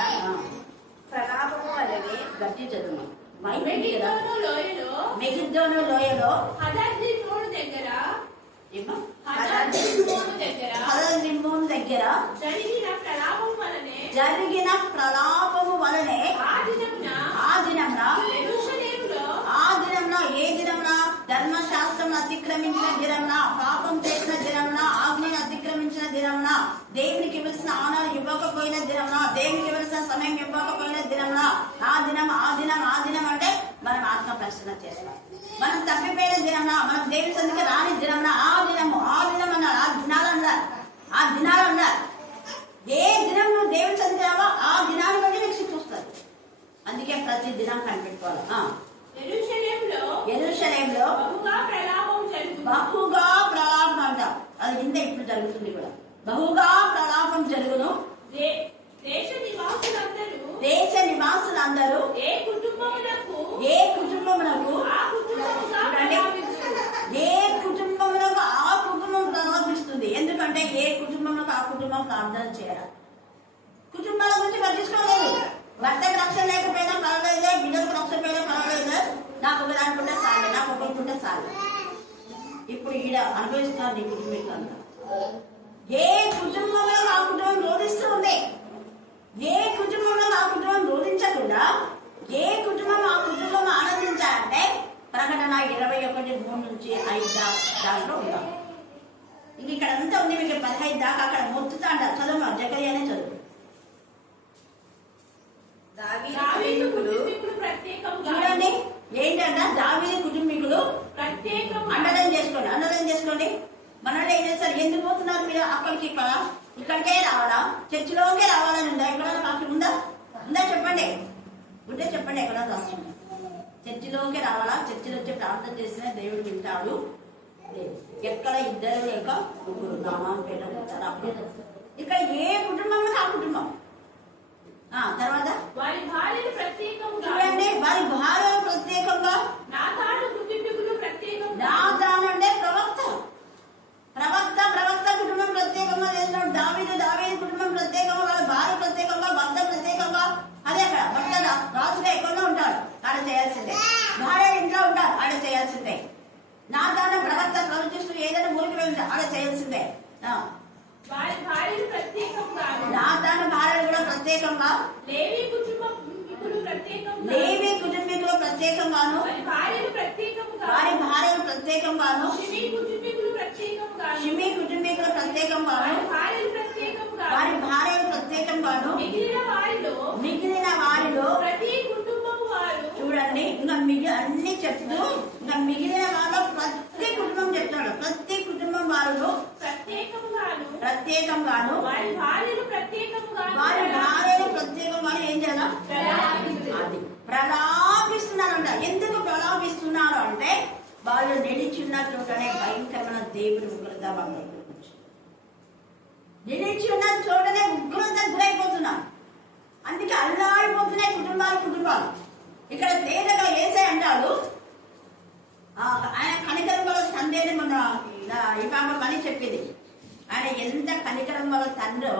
ప్రలాపము వలనే గట్టి చదువు. మెగిద్దోను లోయలో హదద్రిమ్మోను దగ్గర జరిగిన ప్రలాపము వలనే ఆ దినమున ఏ దినమున ధర్మశాస్త్రం అతిక్రమించిన దినమున, పాపం చేసిన దినమున, ఆజ్ఞను అతిక్రమించిన దినమున, దేవునికి ఇవ్వాల్సిన ఆనలు ఇవ్వకపోయిన దినమున, దేవునికి ఇవ్వాల్సిన సమయం ఇవ్వకపోయిన దినమున, ఆ దినం అంటే మనం ఆత్మ ప్రశ్న చేస్తాం. మనం తప్పిపోయిన దినమున, మనం దేవుని సన్నిధికి రాని దినమున, ఆ దినం అన్నారు. ఆ దినాలు అన్నారు. ఏ దినం నువ్వు దేవుని సన్నిధికి రావో ఆ దినాన్ని బట్టి నీకు శిక్ష వస్తుంది. అందుకే ప్రతి దినం కనిపెట్టుకోవాలి. యెరూషలేములో బహుగా ప్రలాపం అంట. అది కింద ఇప్పుడు జరుగుతుంది కూడా. బహుగా ప్రలాపం జరుగును. దేశ నివాసులందరూ ఏ కుటుంబములకు ఏ కుటుంబములకు ఆ కుటుంబం ప్రలాపిస్తుంది. ఎందుకంటే ఏ కుటుంబంలో ఆ కుటుంబం ప్రార్థన చేయాలి. కుటుంబాల గురించి పట్టించుకోలేదు. భర్తకు రక్షణ లేకపోయినా పర్వాలేదు, బిడ్డలకు రక్షణ పోయినా పర్వాలేదు, నాకు ఒకటి అనుకుంటే చాలు, నాకు ఒకటి చాలు. ఇప్పుడు ఈడ అనుభవిస్తున్నారు నీ కుటుంబీకులంతా. ఏ కుటుంబంలో ఆ కుటుంబం రోధిస్తూ ఉంది, ఏ కుటుంబంలో ఆ కుటుంబం రోధించకుండా ఏ కుటుంబం ఆ కుటుంబం ఆనందించాలంటే ప్రకటన 21:3 నుంచి 5 దాంట్లో ఉంటాం. ఇంక ఇక్కడ అంతా ఉంది. మీకు 15 దాకా అక్కడ మొత్తుతా అంటారు. చదువు, జకర్యానే చదువు. చూడండి ఏంటంట, దావీదు కుటుంబీకులు అండర్లైన్ చేసుకోండి. మనలో ఏం చేస్తారు, ఎందుకు పోతున్నారు మీరు అక్కడికి, ఇక్కడికే రావాలా, చర్చిలోకే రావాలని ఉందా? ఎక్కడైనా కాకి ఉందా చెప్పండి, ఉంటే చెప్పండి. ఎక్కడ రాస్తుంది? చర్చిలోకే రావాలా, చర్చిలో వచ్చి ప్రార్థన చేసినా దేవుడు వింటాడు. ఎక్కడ ఇద్దరు లేక ముగ్గురు నామాలు పెట్టారు అప్పుడే. ఇక్కడ ఏ కుటుంబంలో ఆ కుటుంబం. తర్వాత వారి భార్యలు ప్రత్యేకంగా చూడండి, వారి భార్యలు ప్రత్యేకంగా, నాతాను కుటుంబీకులు ప్రత్యేకంగా, నాతాను అంటే ప్రవక్త కుటుంబం ప్రత్యేకంగా చేస్తున్నాడు. దావీదు కుటుంబం ప్రత్యేకంగా, వాళ్ళ భార్య ప్రత్యేకంగా, భర్త ప్రత్యేకంగా. అదే అక్కడ భర్త రాజుగా ఎక్కడో ఉంటాడు, ఆడ చేయాల్సిందే. భార్య ఇంట్లో ఉంటాడు, ఆడ చేయాల్సిందే. నాతాను ప్రవక్త ప్రవచిస్తూ ఏదైనా ఊరికి వెళ్తే ఆడ చేయాల్సిందే. వారి భార్యలు ప్రత్యేకంగా, నాతాను భార్యలు కూడా ప్రత్యేకంగా, లేవి కుటుంబీకులు ప్రత్యేకంగాను, వారి భార్యలు ప్రత్యేకంగాను, షిమీ కుటుంబీకులు ప్రత్యేకంగాను, వారి భార్యలు ప్రత్యేకంగాను, మిగిలిన వారిలో ప్రతి కుటుంబం వారు. చూడండి, ఇంకా అన్ని చెప్తూ ఇంకా మిగిలిన వాళ్ళు ప్రతి కుటుంబం చెప్తాడు. ప్రతి కుటుంబం వారు ప్రత్యేకంగాను, వారి భార్యలు ప్రత్యేకంగా ఏం చేయాలి? అది ప్రలాపిస్తున్నారంట. ఎందుకు ప్రలాపిస్తున్నారు అంటే వాళ్ళు నిలిచిన్న చోటనే భయంకరమైన దేవుడి ఉగ్రత వాళ్ళు నిలిచిన్న చోటనే ఉగ్రత గురైపోతున్నారు. అందుకే అల్లాడిపోతున్నాయి కుటుంబాలు. ఇక్కడ తేజగా వేసే అంటాడు, ఆయన కనికరం వల్ల తండ్రి మన ఇవాళ అని చెప్పింది. ఆయన ఎంత కనికరం వల్ల తండ్రో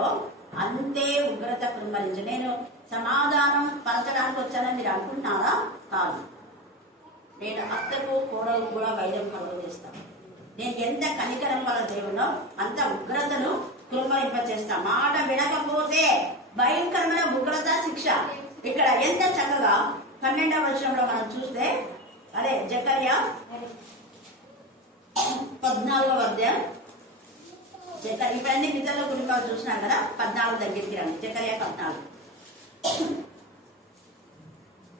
అంతే ఉగ్రత కుమ్మరించి. నేను సమాధానం పరచడానికి వచ్చానని మీరు అనుకుంటున్నారా? కాదు. నేను అత్తకు కోడలు కూడా వైద్యం కలుగజేస్తాను. నేను ఎంత కనికరం వల్ల దేవునో అంత ఉగ్రతను కుమ్మరింపచేస్తా. మాట వినకపోతే భయంకరమైన ఉగ్రత శిక్ష. ఇక్కడ ఎంత చక్కగా 12వ వచనంలో మనం చూస్తే, అదే జకర్యా 14వ అధ్యాయం. ఇవన్నీ పితరుల కుటుంబాలు చూసినాం కదా. 14 దగ్గరికి రండి. జకర్యా 14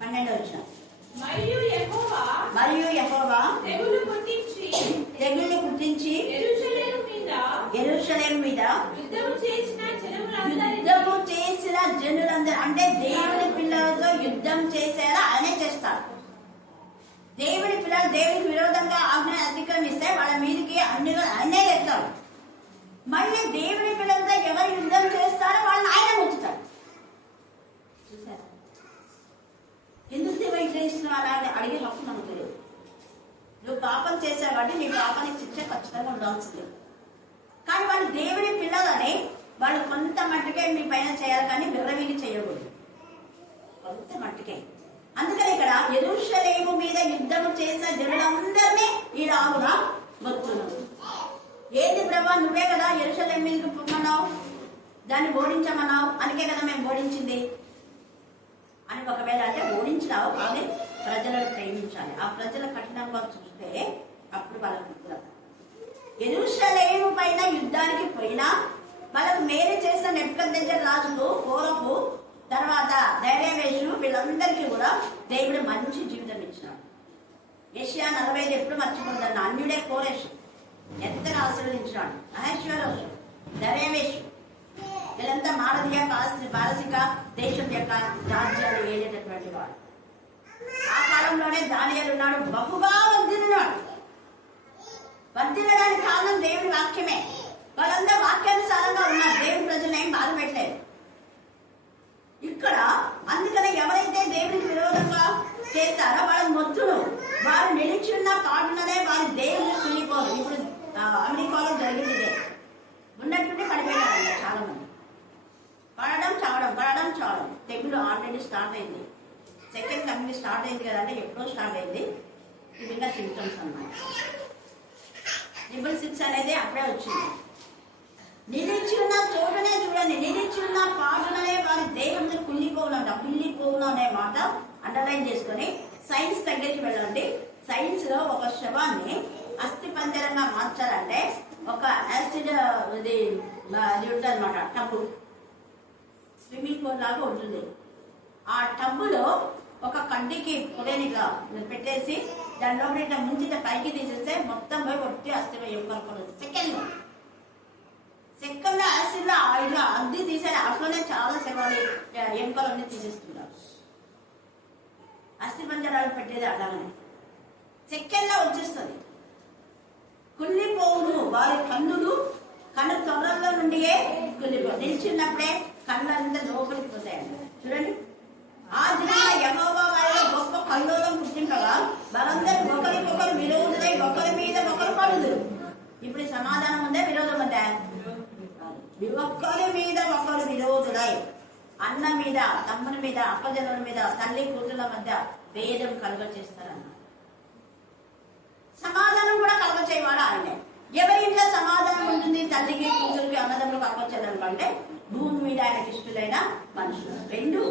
12వ వచనం. మరియు యెహోవా తెగులు పుట్టించి యెరూషలేము మీద యుద్ధము చేసిన జనులందరూ, అంటే దేవుని పిల్లలతో యుద్ధం చేసేలా ఆయనే చేస్తాడు. దేవుని పిల్లలు దేవునికి విరోధంగా ఆజ్ఞ అతిక్రమిస్తే వాళ్ళ మీదకి అన్ని ఆయనే చేస్తాడు. మళ్ళీ దేవుని పిల్లలతో ఎవరు యుద్ధం చేస్తారో ఉండాల్సింది. కానీ వాళ్ళు దేవుని పిల్లలని వాళ్ళు కొంత మట్టుకే మీ పైన చేయాలి, కానీ విర్రవీగి చేయకూడదు, కొంత మట్టుకే. అందుకని ఇక్కడ యెరూషలేము మీద యుద్ధము చేసిన జనులందరినీ ఈ రాముగా మొత్తున్నారు. ఏంది ప్రభా, నువ్వే కదా యెరూషలేము మీదకి పొమ్మన్నావు, దాన్ని ఓడించమన్నావు, అందుకే కదా మేము ఓడించింది అని. ఒకవేళ అంటే ఓడించినావు, కానీ ప్రజలను ప్రేమించాలి. ఆ ప్రజల కఠినంగా చూస్తే అప్పుడు వాళ్ళకి యెరూషలేము పైన యుద్ధానికి పోయినా వాళ్ళకు మేలు చేసిన నెబుకద్నెజర్ రాజుకు, కోరపు, తర్వాత దర్యావేషు, వీళ్ళందరికీ కూడా దేవుడు మంచి జీవితం ఇచ్చినాడు. యెషయా 45 ఎప్పుడు మర్చిపోతాను. అన్యుడే కోరేషు ఎంతగా ఆశీర్వదించినాడు. అహశ్వరోషు, దర్యావేషు, వీళ్ళంతా మారదీయ పారసిక దేశం యొక్క రాజ్యాలు ఏలేటటువంటి వాడు. ఆ కాలంలోనే దానియేలు ఉన్నాడు, బహుగా వర్ధిల్లినాడు. వర్ధిల్లడానికి కారణం దేవుని వాక్యమే. వాళ్ళందరూ వాక్యానుసారంగా ఉన్నారు, దేవుని ప్రజలను ఏం బాధ పెట్టలేదు ఇక్కడ. అందుకనే ఎవరైతే దేవునికి విరోధంగా చేస్తారో వాళ్ళ మొత్తులు, వారు నిలిచిన్న పాటలనే వారి దేవుని కుంగిపోరు. ఇప్పుడు అమెరికాలో జరిగింది ఇదే. ఉన్నట్టుండి పడిపోయారు చాలా మంది. పడడం చావడం. తెగులు ఆల్రెడీ స్టార్ట్ అయింది. సెకండ్ కమింగ్ స్టార్ట్ అయింది కదా, అంటే ఎప్పుడో స్టార్ట్ అయింది. ఇది ఇంకా సిమ్టమ్స్ అన్నమాట. 666 అనేది అప్పుడే వచ్చింది. నిలిచి ఉన్న చోటనే చూడండి, నిలిచి ఉన్న పాటలనే వారి దేహంలో కుళ్ళిపోవును అనే మాట అండర్లైన్ చేసుకొని సైన్స్ దగ్గరికి వెళ్ళండి. సైన్స్ లో ఒక శవాన్ని అస్థి పంజరంగా మార్చాలంటే ఒక యాసిడ్ ఇది ఉంటుంది అనమాట. టబ్బు స్విమ్మింగ్ పూల్ లాగా ఉంటుంది. ఆ టబ్బులో ఒక కడ్డీకి పొడేనిగా పెట్టేసి దానిలో ఇట్లా ముంచి పైకి తీసేస్తే మొత్తం పోయి ఒట్టి అస్థి ఎముకలు సెకండ్ యాసిడ్ లో ఇలా అద్దీ తీసే అట్లనే చాలా శవాలు ఎముకలన్నీ తీసేస్తున్నారు. అస్థి పంజరాలు పెట్టేది అలాగనే సెకండ్ లో వచ్చేస్తుంది. కుళ్ళిపోవును వారి కన్ను తొర్రల్లో నుండియే కుళ్ళిపో. నిల్చున్నప్పుడే కళ్ళంతా లోపలికి పోతాయండి. చూడండి, ఆ దినాన యెహోవా వారిలో గొప్ప కల్లోలం పుట్టింపగా వారందరూ ఒకరికొకరు విరోధులై ఒకరి మీద ఒకరు పడుదురు. ఇప్పుడు సమాధానం ఉందా, విరోధం ఉందా? ఒకరి మీద ఒకరు విరోధులై, అన్న మీద, తమ్ముని మీద, అప్పజనుల మీద, తల్లి కూతుల మధ్య భేదం కలుగ చేస్తారన్న. సమాధానం కూడా కలుగ చేయవాడు ఆయనే. ఎవరి ఇంట్లో సమాధానం ఉంటుంది? తల్లికి, కూతురికి, అన్నదమ్ములకు అప్పచెల్లనుకంటే భూమి మీద ఆయనకి ఇష్టలైన మనుషులు. రెండు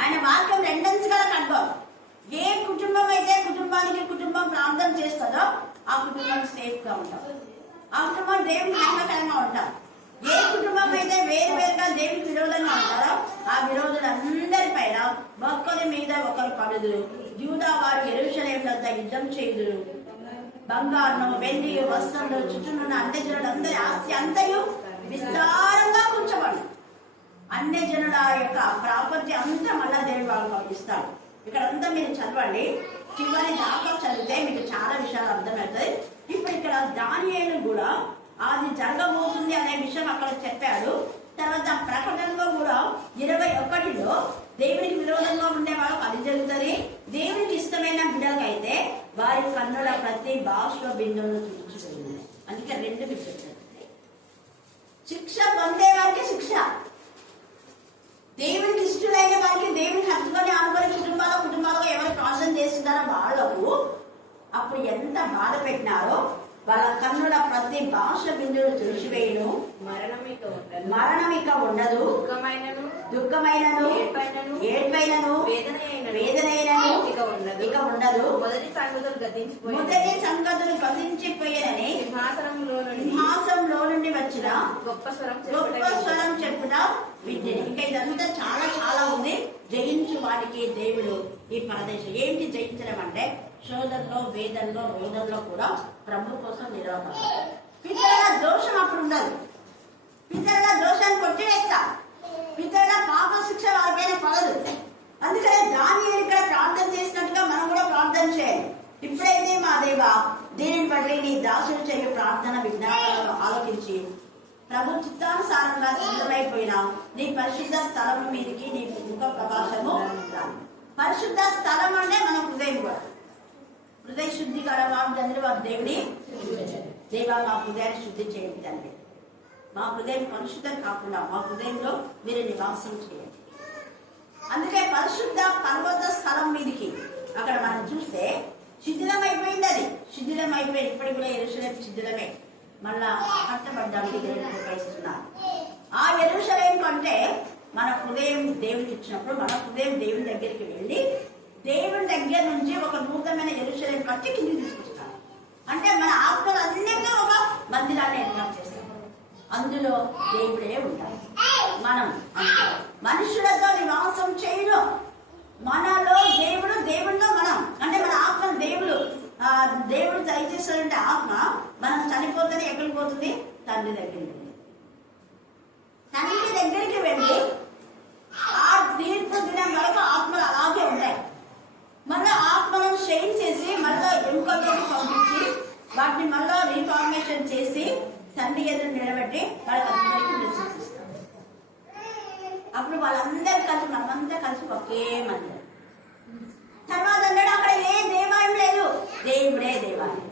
ఆయన వాక్యం రెండంచుగా కట్టుకోవాలి. ఏ కుటుంబం అయితే కుటుంబం ప్రార్థన చేస్తుందో ఆ కుటుంబం సేఫ్ గా ఉంటారు, ఆ కుటుంబం దేవునికి మహిమకరంగా ఉంటారు. ఏ కుటుంబం అయితే వేరువేరుగా దేవునికి విరోధంగా ఉంటారో ఆ విరోధులందరి పైన ఒకరి మీద ఒకరు పడుదురు. యూదా వారు యెరూషలేములో యుద్ధం చేయుదురు. బంగారం, వెండి, వస్త్రంలో చుట్టూనున్న అన్యజనుడు అందరి ఆస్తి అంతయు విస్తారంగా కూర్చోబడు. అన్యజనుల యొక్క ప్రాపర్టీ అంతా మళ్ళా దేవుడు వాళ్ళు పంపిస్తాడు. ఇక్కడంతా మీరు చదవండి, చివరి దాకా చదివితే మీకు చాలా విషయాలు అర్థమవుతాయి. ఇప్పుడు ఇక్కడ దానియేలు కూడా అది జరగబోతుంది అనే విషయం అక్కడ చెప్పాడు. తర్వాత ప్రకటనలో కూడా 21లో దేవునికి విరోధంగా ఉండే వాళ్ళకి అది జరుగుతుంది. దేవునికి ఇష్టమైన బిడ్డలకైతే వారి కన్నుల ప్రతి భాషలో బిందువులు చూపించబడింది. అందుకే రెండు విషయాలు, శిక్ష పొందే వారికి శిక్ష, దేవునికి ఇష్టమైన వారికి, దేవునికి హత్తుకొని ఆనుకొని కుటుంబాలకు ఎవరు ప్రార్థన చేస్తున్నారో వాళ్లకు అప్పుడు ఎంత బాధ పెట్టినారో వాళ్ళ కన్నుల ప్రతి భాష బిందువులు తుడిచివేయును. మరణం ఇక ఉండదు. దుఃఖమైనను ఏడ్పైనను వేదనైనను ఇక ఉండదు. మొదటి సంగతులు గతించిపోయానని సింహాసనంలో నుండి వచ్చిన గొప్ప స్వరం చెప్పుట విద్యని. ఇంకా ఇదంతా చాలా చాలా ఉంది. జయించు వాటికి దేవుడు ఈ ప్రదేశం ఏంటి జయించడం అంటే శోధనలో, వేదనలో, రోధంలో కూడా ప్రభు కోసం నిలబడ. పితరుల దోషం అప్పుడు ఉండదు. పితరుల దోషాన్ని కొట్టివేస్తా. పితరుల పాప శిక్ష వారిపైన పడదు. అందుకనే దానియేలు ఇక్కడ ప్రార్థన చేసినట్టుగా మనం కూడా ప్రార్థన చేయాలి. ఇప్పుడైతే మా దేవా, దీనిని బట్టి నీ దాసులు చేయు ప్రార్థన విజ్ఞానాలను ఆలోచించి ప్రభు చిత్తానుసారంగా సిద్ధమైపోయినా నీ పరిశుద్ధ స్థలం మీదకి నీ ముఖ ప్రకాశము. పరిశుద్ధ స్థలం అంటే మన హృదయం కూడా. హృదయ శుద్ధి గల వాగ్దానులు వారి దేవుని దేవా మా హృదయాన్ని శుద్ధి చేయండి తండ్రి. మా హృదయం పరిశుద్ధం కాకుండా మా హృదయంలో మీరు నివాసం చేయండి. అందుకే పరిశుద్ధ పర్వత స్థలం మీదికి అక్కడ మనం చూస్తే శిథిలం అయిపోయింది. అది శిథిలం అయిపోయింది. ఇప్పటికి కూడా యెరూషలేము శిథిలమే. మళ్ళా కట్టబడ్డానికి ప్రయత్నిస్తున్నారు. ఆ యెరూషలేము కంటే మన హృదయం దేవుడికి ఇచ్చినప్పుడు మన హృదయం దేవుని దగ్గరికి వెళ్ళి దేవుని దగ్గర నుంచి ఒక నూతనమైన యెరూషలేము కట్టి కిందికి తీసుకొస్తారు. అంటే మన ఆత్మలు అన్నింటిలో ఒక మందిరాన్ని ఏర్పాటు చేస్తాం. అందులో దేవుడే ఉంటాడు. మనం మనుషులతో నివాసం చేయను. మనలో దేవుడు, దేవుడిలో మనం. అంటే మన ఆత్మ దేవుడు దయచేస్తాడంటే ఆత్మ మనం చనిపోతేనే ఎక్కడికి పోతుంది? తండ్రి దగ్గరికి వెళ్ళి తండ్రి దగ్గరికి వెళ్ళి ఆ తీర్పు దినం వరకు ఆత్మలు అలాగే ఉంటాయి. మళ్ళీ ఆత్మలను షేర్ చేసి మళ్ళీ ఎముకల్లోకి పంపించి వాటిని మళ్ళీ రీఫార్మేషన్ చేసి తండ్రి ఎదురు నిలబెట్టి వాళ్ళందరికీ దర్శిస్తారు. అప్పుడు వాళ్ళందరూ కలిసి మనమంతా కలిసి ఒకే మందిరం. తర్వాత అన్నాడు అక్కడ ఏ దేవాలయం లేదు, దేవుడే దేవాలయం.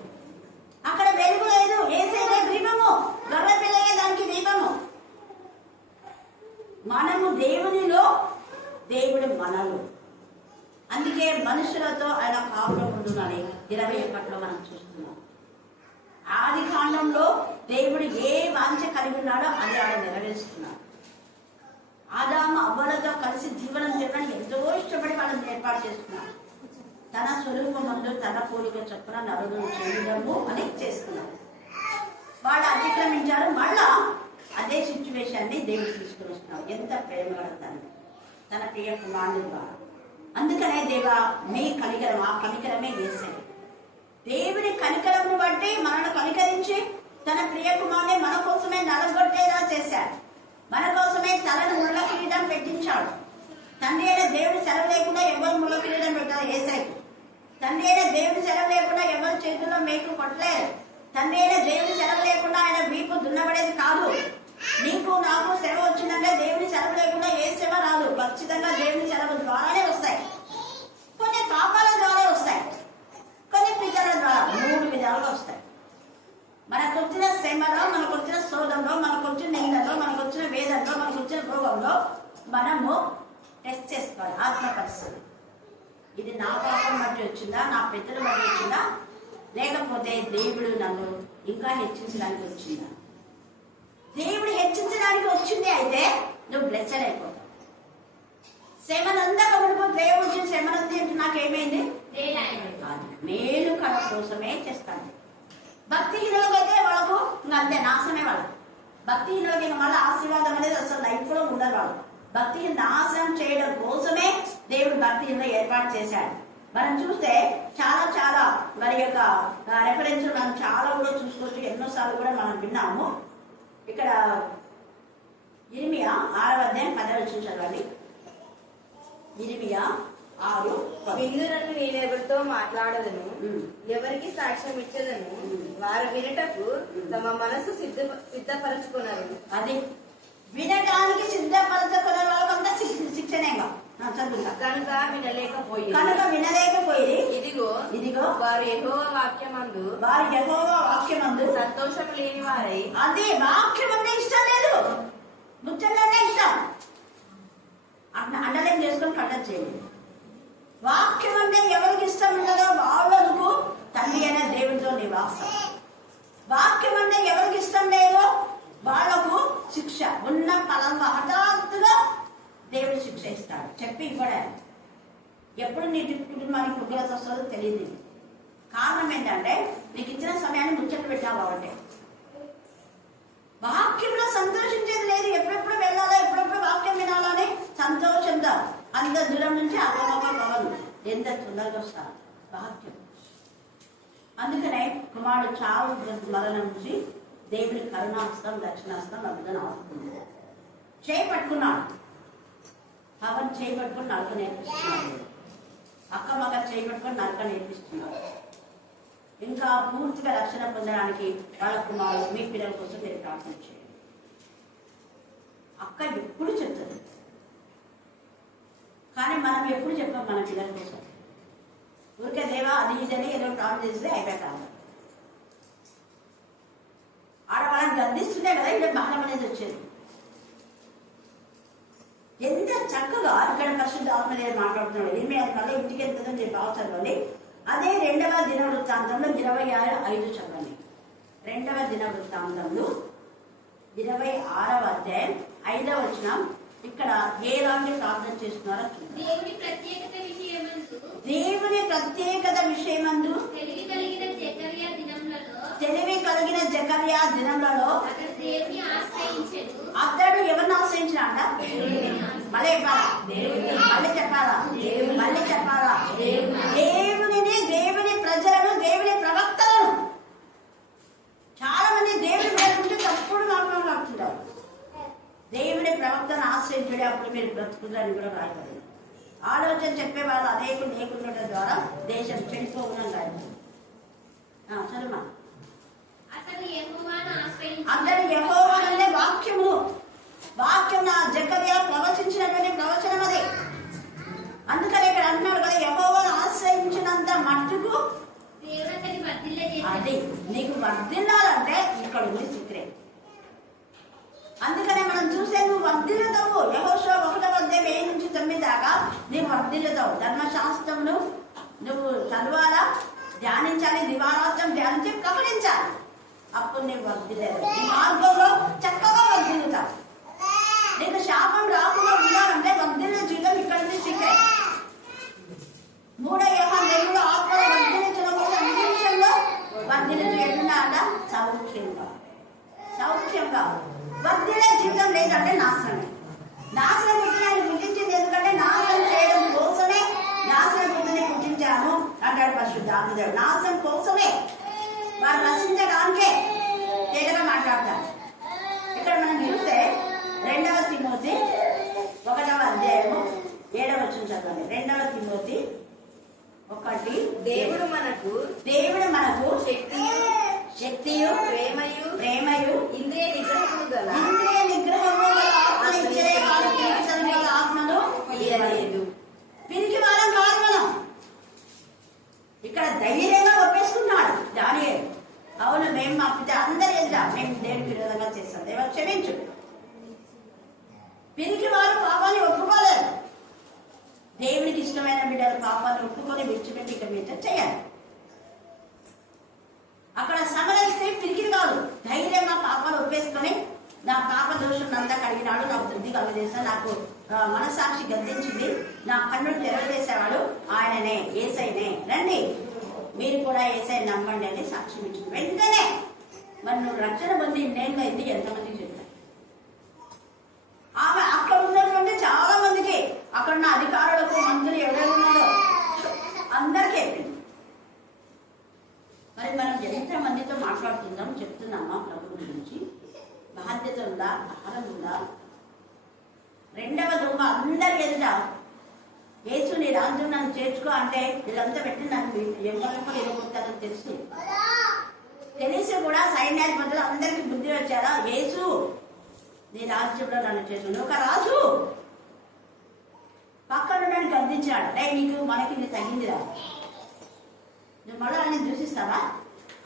అక్కడ వెలుగు లేదు, ఏసైనా దీపము, గొర్రె పిల్లయ్యే దానికి దీపము. మనము దేవునిలో, దేవుడు మనలో. అందుకే మనుషులతో ఆయన కాపురం ఉంటున్నాడు. 21 మనం చూస్తున్నాం. ఆది కాండంలో దేవుడు ఏ వాంఛ కలిగి ఉన్నాడో అది ఆయన నెరవేరుస్తున్నాడు. ఆదాము అవ్వలతో కలిసి జీవనం చేయడానికి ఎంతో ఇష్టపడి వాళ్ళని ఏర్పాటు చేస్తున్నాడు. తన స్వరూపమందు తన పోలిక చొప్పున నరులను చేయడము అని చేస్తున్నాడు. వాళ్ళు అతిక్రమించారు. మళ్ళా అదే సిచ్యువేషన్ని దేవుడు తీసుకుని వస్తున్నాడు. ఎంత ప్రేమ కడతాను తన ప్రియ కుమారుని ద్వారా. అందుకనే దేవా మీ కనికరం, ఆ కనికరమే చేశాడు. దేవుని కనికరమును బట్టి మనను కనికరించి తన ప్రియ కుమారుని మన కోసమే నలగొట్టేలా చేశాడు. మన కోసమే తలను ముళ్ళ కిరీటం పెట్టించాడు. తండ్రి అయిన దేవుడి సెలవు లేకుండా ఎవరు ముళ్ళ కిరీటం పెట్టారు? ఏసైకి. తండ్రి అయిన దేవుడి సెలవు లేకుండా ఎవరి చేతుల్లో మేకు కొట్టలేదు. తండ్రి అయిన దేవుడి సెలవు లేకుండా ఆయన వీపు దున్నబడేది కాదు. నీకు నాకు సెలవు వచ్చిందంటే దేవుని సెలవు లేకుండా ఏ సేవ రాదు. ఖచ్చితంగా దేవుని సెలవు ద్వారానే వస్తాయి. కొన్ని పాపాల ద్వారా వస్తాయి, కొన్ని పితల ద్వారా. 3 విధాలుగా వస్తాయి. మనకు వచ్చిన శ్రమలో, మనకు వచ్చిన శోధంలో, మనకు వచ్చిన నీళ్ళలో, మనకు వచ్చిన వేదంలో, మనకు వచ్చిన భోగంలో మనము టెస్ట్ చేసుకోవాలి. ఆత్మ పరిస్థితి ఇది నా పాపం బట్టి వచ్చిందా, నా పితల బట్టి వచ్చిందా, లేకపోతే దేవుడు నన్ను ఇంకా హెచ్చించడానికి వచ్చిందా? దేవుడు హెచ్చించడానికి వచ్చింది అయితే నువ్వు బ్లెస్సెడ్ అయిపోతావు. శ్రమనంతా కబుడుకో దేవుడు వచ్చిన శ్రమనంతా అంటే నాకేమైంది? మేలు కళ కోసమే చేస్తాను. భక్తిహీనులకైతే వాళ్ళకు ఇంకా అంతే నాశనమే. వాళ్ళకు భక్తిహీనులకి ఇంకా మళ్ళీ ఆశీర్వాదం అనేది అసలు లైఫ్ లో ఉండదు. వాళ్ళు భక్తి నాశనం చేయడం కోసమే దేవుడు భక్తిహీనులు ఏర్పాటు చేశాడు. మనం చూస్తే చాలా చాలా మరి యొక్క రెఫరెన్స్ మనం చాలా కూడా చూసుకోవచ్చు. ఎన్నోసార్లు కూడా మనం విన్నాము. ఇక్కడ ఇర్మియా 6వ అధ్యాయం 10వ వచనం చదవండి. ఇర్మియా 6 విందునన్ను నేనెవరితో మాట్లాడదను, ఎవరికి సాక్ష్యం ఇచ్చదను, వారు వినటకు తమ మనసు సిద్ధపరచుకున్నారు. అది వినడానికి సిద్ధపరచుకున్న వాళ్ళకంతా శిక్షణేగా చదువుతా. కనుక వినలేకపోయి ఇదిగో వారు యెహోవా వాక్యమందు సంతోషం లేని వారై. అది వాక్యం అంటే ఇష్టం లేదు, ముచ్చట్లనే ఇష్టం. అండర్లైన్ చేసుకొని కండక్ట్ చేయండి. వాక్యం అంటే ఎవరికి ఇష్టం ఉండదో వాళ్ళకు తండ్రి అయిన దేవుడితో నివాసం. వాక్యం అంటే ఎవరికి ఇష్టం లేదో వాళ్లకు శిక్ష. ఉన్న ఫలంగా హఠాత్తుగా దేవుడు శిక్ష ఇస్తాడు. చెప్పి కూడా ఎప్పుడు నీ కుటుంబానికి ఉగ్రత వస్తుందో తెలియదు. కారణం ఏంటంటే నీకు ఇచ్చిన సమయాన్ని ముచ్చట్లు పెట్టావు కాబట్టి. వాక్యంలో సంతోషించేది లేదు. ఎప్పుడెప్పుడు వెళ్ళాలో, ఎప్పుడెప్పుడు వాక్యం వినాలో అని సంతోషంతో అంత దూరం నుంచి అవ్వక పవన్ ఎంత తొందరగా వస్తారు వాక్యం. అందుకనే కుమారుడు చావు మొదల నుంచి దేవుడి కరుణాస్తం, దక్షిణాస్తం అభివృద్ధి అవుతుంది. చేపట్టుకున్నాడు. పవన్ చేపట్టుకుని నరక నేర్పిస్తున్నాడు. అక్క మగ చేపట్టుకుని నరక నేర్పిస్తున్నాడు. ఇంకా పూర్తిగా రక్షణ పొందడానికి వాళ్ళ కుమారుడు మీ పిల్లల కోసం మీరు ప్రార్థన చేయండి. అక్క ఎప్పుడు చెప్తుంది, కానీ మనం ఎప్పుడు చెప్పాం మన పిల్లల కోసం. ఊరికే దేవా అది ఇదని ఏదో ప్రార్థన చేస్తే అయిపోయి కాదు. త్యాగం అనేది వచ్చేది. ఎంత చక్కగా ఇక్కడ పరిశుద్ధ ఆత్మదేవుడు మాట్లాడుతున్నాడు. ఏమి అది మళ్ళీ ఇంటికి వెళ్తుందని చెప్పి అవసరండి. అదే 2వ దినవృత్తాంతంలో 26:5 చదవండి. 2వ దినవృత్తాంతంలో 26వ అధ్యాయం 5వ వచనం. ఇక్కడ ఎలాంటి ప్రార్థన చేస్తున్నారో చూడండి. దేవుని ప్రత్యేకత విషయమందు తెలివి కలిగిన జకర్యా దినములలో అతడు ఎవరిని ఆశ్రయించినాడ? మళ్ళీ చెప్పాలా? దేవుని ప్రజలను, దేవుని ప్రవక్తలను. చాలా మంది దేవుని గురించి తప్పుడు మాట్లాడుతుంటారు. దేవుని ప్రవక్తను ఆశ్రయించడే అప్పుడు మీరు బ్రతుకుదని కూడా రాయబడింది. ఆలోచన చెప్పేవాళ్ళు అనేకులు లేకుండా ద్వారా దేశం చెడిపోకుండా రాయబడింది. చదువు. అందరు యెహోవా అనే వాక్యం జకర్యా ప్రవచించినటువంటి ప్రవచనం అది. అందుకని ఇక్కడ అంటున్నాడు కదా, యెహోవాను ఆశ్రయించినంత మట్టుకు అది నీకు వర్ధిల్లాలంటే ఇక్కడ ఉంది సీక్రెట్. అందుకనే మనం చూసే నువ్వు వర్ధిల్లుతావు. యెహోషువ 1:7-9 దాకా నీవు వర్ధిల్లుతావు. ధర్మశాస్త్రమును నువ్వు చదవాలా, ధ్యానించాలి, దివారాత్రం ధ్యానించి ప్రకటించాలి. అప్పుడు నీవు వర్ధిల్లేదు. నీ మార్గంలో చక్కగా వర్ధిల్లుతావు. నీకు శాపం రాకుండా ఉండాలంటే వర్ధిల్ల జీవితం ఇక్కడ ఉంది సీక్రెట్. 3 యోహాను ఆత్మలో వర్ధిల్లించడం కోసం నిమిషంలో వర్ధిల్లు ఎట్లా అంట? సౌఖ్యంగా వర్ధిల్లే జీవితం లేదంటే నాశనమే. నాశనం పుట్టినాన్ని పుట్టించింది ఎందుకంటే నాశనం చేయడం కోసమే నాశనం పుట్టిని పుట్టించాను అంటాడు పరిశుద్ధ ఆత్మదేవుడు. నాశనం కోసమే, వారు రచించడానికే తేటగా మాట్లాడతారు. ఇక్కడ మనం చూస్తే 2వ తిమోతి 1వ అధ్యాయము 7వ వచనం చదవండి. 2వ తిమోతి 1. దేవుడు మనకు శక్తియు ప్రేమయు ఇంద్రియ నిగ్రహము గల ఆత్మను పిరికి వారం కాదు మనం. ఇక్కడ ధైర్యంగా ఒప్పేసుకున్నాడు దానియేలు. అవును, మేము మా పిత అందరూ వెళ్తాం, మేము దేవుడికి విరోధంగా చేస్తాం, దేవా క్షమించు. పిరికి వారు పాపాన్ని ఒప్పుకోలేదు. దేవుడికి ఇష్టమైన బిడ్డలు పాపాన్ని ఒప్పుకొని విడిచిపెట్టి ఇక మీద చేయాలి. అక్కడ సమరస్తే పిరికి కాదు, ధైర్యంగా పాపాలు ఒప్పేసుకొని నా పాప దోషం అంతా కడిగినాడు, నాకు తృప్తి కలుగజేశాడు, నాకు మనసాక్షి గద్దించింది, నా కన్నులు తెరవేసేవాడు ఆయననే, యేసయ్యనే, రండి మీరు కూడా యేసయ్యని నమ్మండి అని సాక్ష్యం ఇచ్చింది. వెంటనే మరి నువ్వు రక్షణ పొంది నేనైతే ఎంతమందికి చెప్తాను. ఆమె అక్కడ ఉన్నటువంటి చాలా మందికి, అక్కడున్న అధికారులకు, మంత్రులు ఎవరెవరు ఉన్నారో అందరికీ చెప్పింది. మరి మనం ఎంత మందితో మాట్లాడుతుందాం, చెప్తున్నామా ప్రభు గురించి? బాధ్యత ఉందా? భారం ఉందా? 2వ దొంగ అందరి ఎదుట యేసు నీ రాజ్యం నన్ను చేర్చుకో అంటే వీళ్ళంతా పెట్టి నన్ను ఎంపలెంపలు ఇవ్వబోతారని తెలిసి కూడా సైన్యాధిపతులు అందరికీ బుద్ధి వచ్చారా? యేసు నీ రాజ్యంలో నన్ను చేర్చుకో, ఒక రాజు పక్కన నన్ను గద్దించాడు, నీకు మనకి నీ తగ్గిందిరా, నువ్వు మళ్ళీ ఆయన దూషిస్తావా?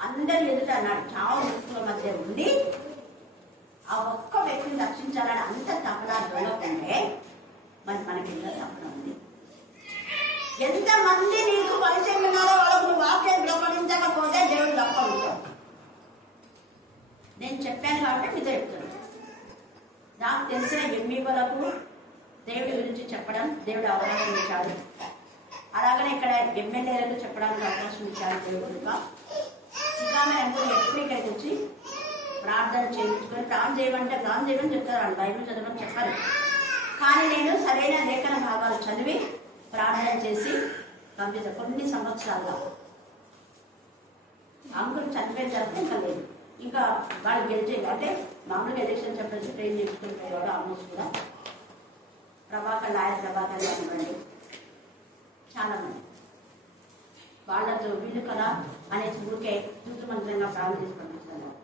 అందరి ఎదుట అన్నాడు. చావు మృతుల మధ్య ఉండి ఆ ఒక్క వ్యక్తిని రక్షించాలని అంత తపన దొరకంటే మరి మనకి ఎంత తపన ఉంది? ఎంతమంది నీకు పరిచయం ఉన్నారో వాళ్ళకు నువ్వు వాక్యం ప్రకటించకపోతే దేవుడు తప్ప ఉంటాడు. నేను చెప్పాను కాబట్టి మీతో చెప్తున్నాను. నాకు తెలిసిన ఎంఈలకు దేవుడి గురించి చెప్పడం దేవుడు అవకాశం ఇచ్చాడు. అలాగనే ఇక్కడ ఎమ్మెల్యేలకు చెప్పడానికి అవకాశం ఇచ్చారు దేవుడు. ఇంకా మీరు ఎప్పుడు ఇక్కడికి వచ్చి ప్రార్థన చేయించుకొని ప్రార్థన చేయమని చెప్తారు. వాళ్ళు బైబిల్ చదవని చెప్పాలి. కానీ నేను సరైన లేఖన భాగాలు చదివి ప్రార్థన చేసి పంపిస్తాను. కొన్ని సంవత్సరాలుగా అంకులు చనిపోయిన తర్వాత ఇంకా లేదు. ఇంకా వాళ్ళు గెలిచే అంటే మామూలుగా ఎలక్షన్ చెప్పేసి ట్రైన్ చేసుకుని పోయేవాడు. ఆల్మోస్ట్ కూడా లాయర్ ప్రభాకర్ కానివ్వండి, చాలా మంది వాళ్ళతో వీళ్ళు కదా అనేసి ఊరికే మంత్రంగా ప్రార్థన చేసి పంపిస్తున్నారు.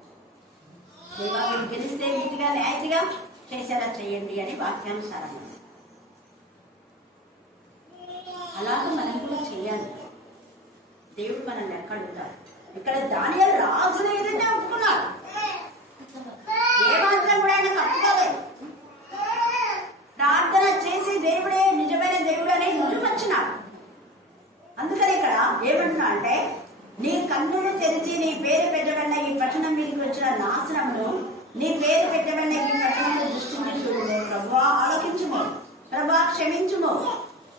మీరు గెలిస్తే నీతిగా న్యాయతిగా చేసేలా చేయండి అని వాక్యానుసారంగా. అలాగే మనం కూడా చేయాలి. దేవుడు మనల్ని ఎక్కడ ఉంటారు. ఇక్కడ దానియేలు రాజులు ఏదైతే ఒప్పుకున్నాడు. ఏమాత్రం కూడా ఆయన కప్పుకోలేదు. ప్రార్థన చేసి దేవుడే నిజమైన దేవుడు అనే రుజువచ్చినాడు. అందుకని ఇక్కడ ఏమంటున్నా అంటే, నీ కన్నులు తెరిచి నీ పేరు పెట్టబడిన ఈ పట్టణం మీదకి వచ్చిన నాశనమును, నీ పేరు పెట్టబడిన ఈ పట్టణంలో దృష్టించి చూడు. ప్రభువా ఆలోకించుము, ప్రభువా క్షమించుము,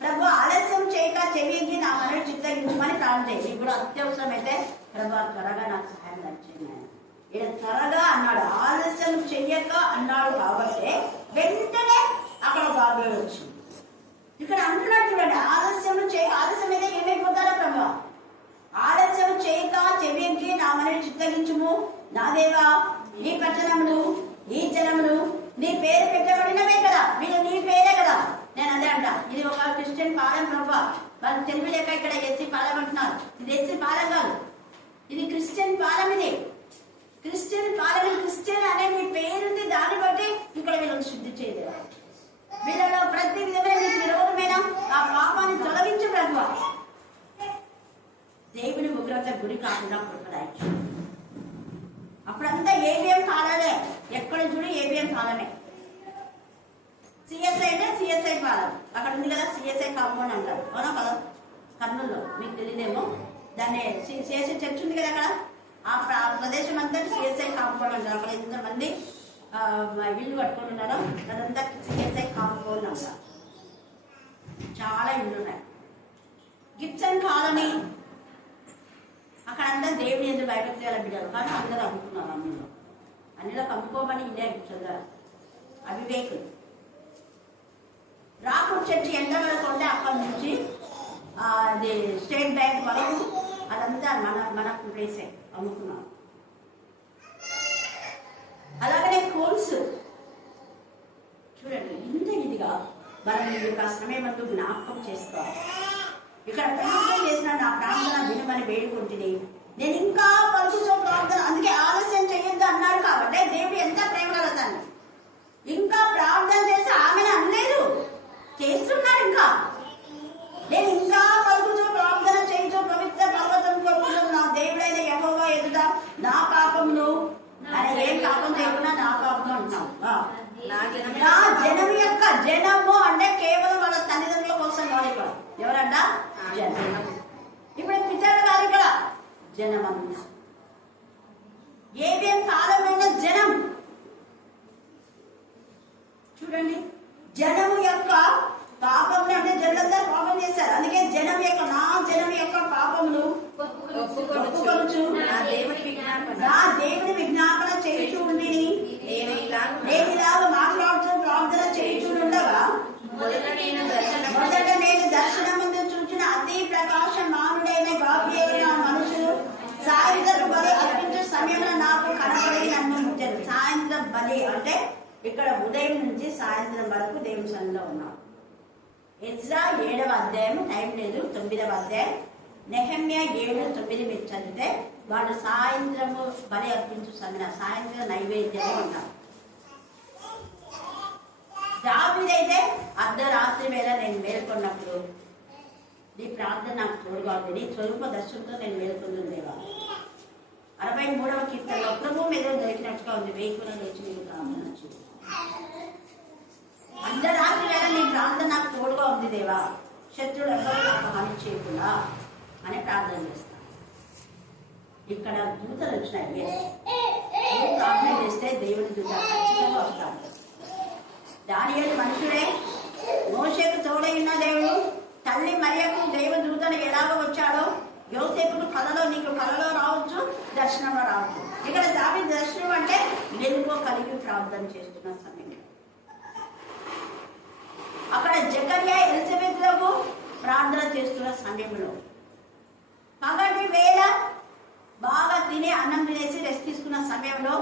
ప్రభువా ఆలస్యం చేయక చెవికి నా మనవి చిత్తగించుమని ప్రార్థన చేయి. నీకు కూడా అత్యవసరమైతే ప్రభువా త్వరగా నాకు సహాయం చేయండి. ఈయన త్వరగా అన్నాడు, ఆలస్యం చెయ్యక అన్నాడు కాబట్టి వెంటనే అక్కడ బాబేడు వచ్చింది. ఇక్కడ అంటున్నాడు చూడండి, ఆలస్యం చేయక, ఆలస్యం అయితే ఏమైపోతారా ప్రభు, ఆలస్యం చేయక చెవికి నా మనవి చిత్తగించుము. నా దేవా, ఈ పట్టణములు ఈ జనములు నీ పేరు పెట్టబడినవే కదా, వీళ్ళు నీ పేరే కదా. నేను అదే అంట, ఇది ఒక క్రిస్టియన్ పాలెం ప్రభు. వాళ్ళు తెలుగు లేక ఇక్కడ ఎస్సీ పాలెం అంటున్నారు. ఇది ఎస్సీ పాలెం కాదు, ఇది క్రిస్టియన్ పాలెం. ఇది క్రిస్టియన్ పాలెం. క్రిస్టియన్ అనే మీ పేరుంది, దాన్ని బట్టి ఇక్కడ వీళ్ళని శుద్ధి చేయలేదు. వీళ్ళలో ప్రతి విధమైన నీకు విరోధమైన ఆ పాపాన్ని తొలగించు ప్రభు. దేవుని ఉగ్రత గురి కాకుండా కృపదాయించు. అప్పుడంతా ఏబిఎం కాలమే, ఎక్కడ చూడు ఏబిఎం కాలమే. సిఎస్ఐ అంటే సిఎస్ఐ పాలన. అక్కడ ఉంది కదా సిఎస్ఐ కాంపౌండ్ అంటారు, అవునా కదా, కర్నూలులో. మీకు తెలియదేమో, దాన్ని సిఎస్ఐ చర్చ్ ఉంది కదా అక్కడ, ఆ ప్రదేశం అంతా సిఎస్ఐ కాంపౌండ్ అంటారు. అక్కడ ఎంతమంది ఇల్లు కట్టుకుంటున్నారో అదంతా సిఎస్ఐ కాంపౌండ్ అంటారు. చాలా ఇల్లు ఉన్నాయి. గిబ్సన్ కాలనీ, అక్కడంతా దేవుని ఎందుకు భయభక్తుల బిడ్డలు, కానీ అందరూ అమ్ముకున్నారు. అన్నిలోకి అమ్ముకోమని ఇండియా గిబ్సన్ అవివేకులు. రాకూర్ చర్చి ఎంత వరకు ఉంటే అక్కడి నుంచి అది స్టేట్ బ్యాంక్ వరకు అదంతా మన ప్లేసే అమ్ముకున్నాం. అలాగనే కోల్స్ చూడండి, ఇంత ఇదిగా మనం యొక్క సమయమందు జ్ఞాపకం చేసుకోవాలి. ఇక్కడ ప్రార్థన చేసిన నా ప్రార్థన వినమని వేడుకుంటుంది. నేను ఇంకా పలుకుతో ప్రార్థన, అందుకే ఆలస్యం చెయ్యొద్దు అన్నాడు కాబట్టి దేవుడు ఎంత ప్రేమ కలతాను. ఇంకా ప్రార్థన చేసి ఆమెను అనలేదు, చేస్తున్నాడు. ఇంకా నేను ఇంకా పలుకుతో ప్రార్థన చేయించు పవిత్ర పర్వతంలో నా దేవుడైన యెహోవా ఎదుట నా పాపమును, ఆయన ఏం పాపం చేయకుండా నా పాపం అంటున్నాం. నా జనం యొక్క, జనము అంటే కేవలం వాళ్ళ తల్లిదండ్రుల కోసం కాదు. ఇక్కడ ఎవరంట? జనం. ఇప్పుడు పితరులు కాదు, ఇక్కడ జనం అన్న. ఏబిఎం కాలమైన జనం చూడండి, జనము యొక్క పాపం అంటే జనులంతా పాపం చేశారు. అందుకే జనం యొక్క, నా జనం యొక్క పాపములు ఒప్పుకొనుచు నా దేవుని విజ్ఞాపన చేయుచు ఉండి నేను ఇలాగ మాట్లాడుతూ ప్రార్థన చేయుచు ఉండగా, మొదట నేను దర్శనమందు చూచిన అతి ప్రకాశమానుడైన గాబ్రియేలు నా మనుషులు సాయంత్రం బలి అర్పించే సమయంలో నాకు కనబడి నన్ను ముట్టారు. సాయంత్రం బలి అంటే ఇక్కడ ఉదయం నుంచి సాయంత్రం వరకు దేవుని సన్నిధిలో ఉన్నాం. ఎజ్రా 7వ అధ్యాయం, టైం లేదు, 9వ అధ్యాయం. నెహెమ్యా 7:9 మీరు చదివితే వాళ్ళు సాయంత్రము బలి అర్పించు సమయం, సాయంత్రం నైవేద్యమే ఉంటారు. దావీదైతే అర్ధరాత్రి వేళ నేను మేల్కొన్నప్పుడు నీ ప్రార్థన నాకు తోడుగా ఉంది, నీ స్వరూప దర్శనంతో నేను మేల్కొంది దేవా. 63వ కీర్తనలో ప్రభు మీద దొరికినట్టుగా ఉంది, వేకున లేచి నీకు ప్రార్థన వచ్చింది. అర్ధరాత్రి వేళ నీ ప్రార్థన నాకు తోడుగా ఉంది దేవా, శత్రుడు ఎవరు నాకు హాని చేయకుండా అని ప్రార్థన చేస్తాను. ఇక్కడ దూతలు వచ్చినాయి. ప్రార్థన చేస్తే దేవుని దూత ఖచ్చితంగా వస్తాడు. దానియేలు మనుషుడే, మోషేకు తోడై ఉన్న దేవుడు, తల్లి మరియకు దేవదూతను ఎలాగో వచ్చాడో, యోసేపుకు కలలో, నీకు కలలో రావచ్చు, దర్శనంలో రావచ్చు. ఇక్కడ దావీదు దర్శనం అంటే వెలుగు కలిగి ప్రార్థన చేస్తున్న సమయం. అక్కడ జకర్యా ఎలిజబెత్లకు ప్రార్థన చేస్తున్న సమయంలో, పగటి వేళ బాగా తిని అన్నం తినేసి రెస్ట్ తీసుకున్న సమయంలో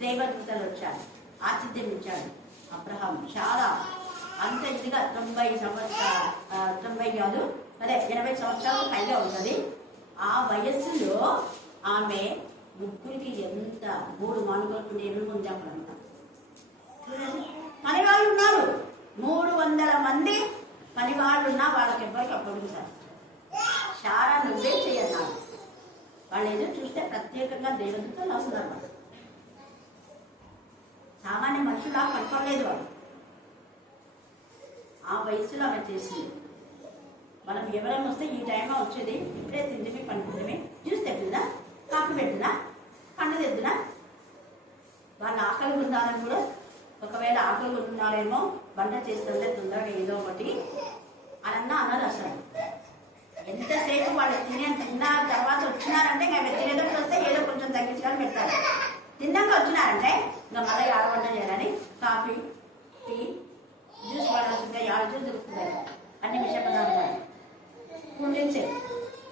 దేవదూతలు వచ్చారు, ఆతిథ్యం ఇచ్చాడు. అబ్రహాం చాలా అంత ఇదిగా 90 కాదు, అదే 80 సంవత్సరాలు పైగా ఉంటుంది. ఆ వయస్సులో ఆమె ముగ్గురికి ఎంత 3 మానుకలకు నేను ముందు అక్కడ ఉంటాను. పనివాళ్ళు ఉన్నారు, 300 మంది పనివాళ్ళు ఉన్నా వాళ్ళకి ఎవరికి అప్పడుగుతారు. చాలా నువ్వే చేయన్నారు. వాళ్ళు ఏదో చూస్తే ప్రత్యేకంగా దేవతతో వస్తున్నారు. సామాన్య మనుషులా పట్టుకోలేదు వాళ్ళు. ఆ వయసులో ఆమె చేసింది. మనం ఎవరైనా వస్తే ఈ టైంలో వచ్చేది, ఇప్పుడే తిండిమి పనుకుంటే జ్యూస్ తెప్పిందా, కాఫీ పెట్టినా, పండు తెద్దునా, వాళ్ళ ఆకలి ఉండాలని కూడా, ఒకవేళ ఆకలి ఉన్నారేమో వంట చేస్తుంటే తొందరగా ఏదో ఒకటి అని అన్నారు. అసలు ఎంతసేపు వాళ్ళు తిన్న తర్వాత వచ్చినారంటే ఇంకా తినేదో వస్తే ఏదో కొంచెం తగ్గించుకొని పెట్టాలి. తిన్నాక వచ్చినారంటే ఇంకా మళ్ళీ ఆడవంట చేయాలని కాఫీ, టీ, జ్యూస్ వాడాల్సిందే. 6 జ్యూస్ దొరుకుతున్నాయి, అన్ని విషయ పదార్థాలు. కూల్ డ్రింక్స్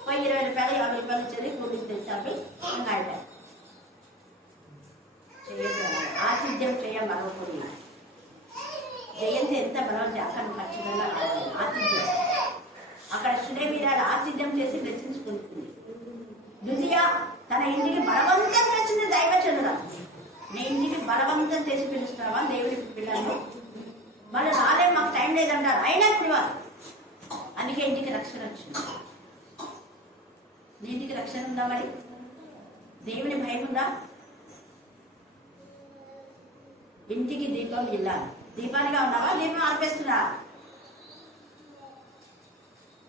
పోయి 20 రూపాయలు 50 రూపాయలు ఇచ్చేది కూల్ డ్రింక్స్ తెచ్చాపి ఇంకా అయిపోయాయి. ఆతిథ్యం చేయ మరొకటి జయంతి ఎంత బలం అక్కడ ఖచ్చితంగా రావాలి. ఆతిథ్యం అక్కడ సురేవీరాలు ఆతిథ్యం చేసి రచించుకుంటుంది. ద్వితీయ తన ఇంటికి బలవంతం చేసింది దైవచంద్ర. నీ ఇంటికి బలవంతం చేసి పిలుస్తున్నావా దేవుడి పిల్లలు? వాళ్ళు రాలే, మాకు టైం లేదంటారు, అయినా పిలవాలి. అందుకే ఇంటికి రక్షణ వచ్చింది. నీ ఇంటికి రక్షణ ఉందా? మరి దేవుని భయం ఉందా? ఇంటికి దీపం ఇల్లాలి. దీపానిగా ఉన్నావా? దీపం ఆర్పేస్తున్నా?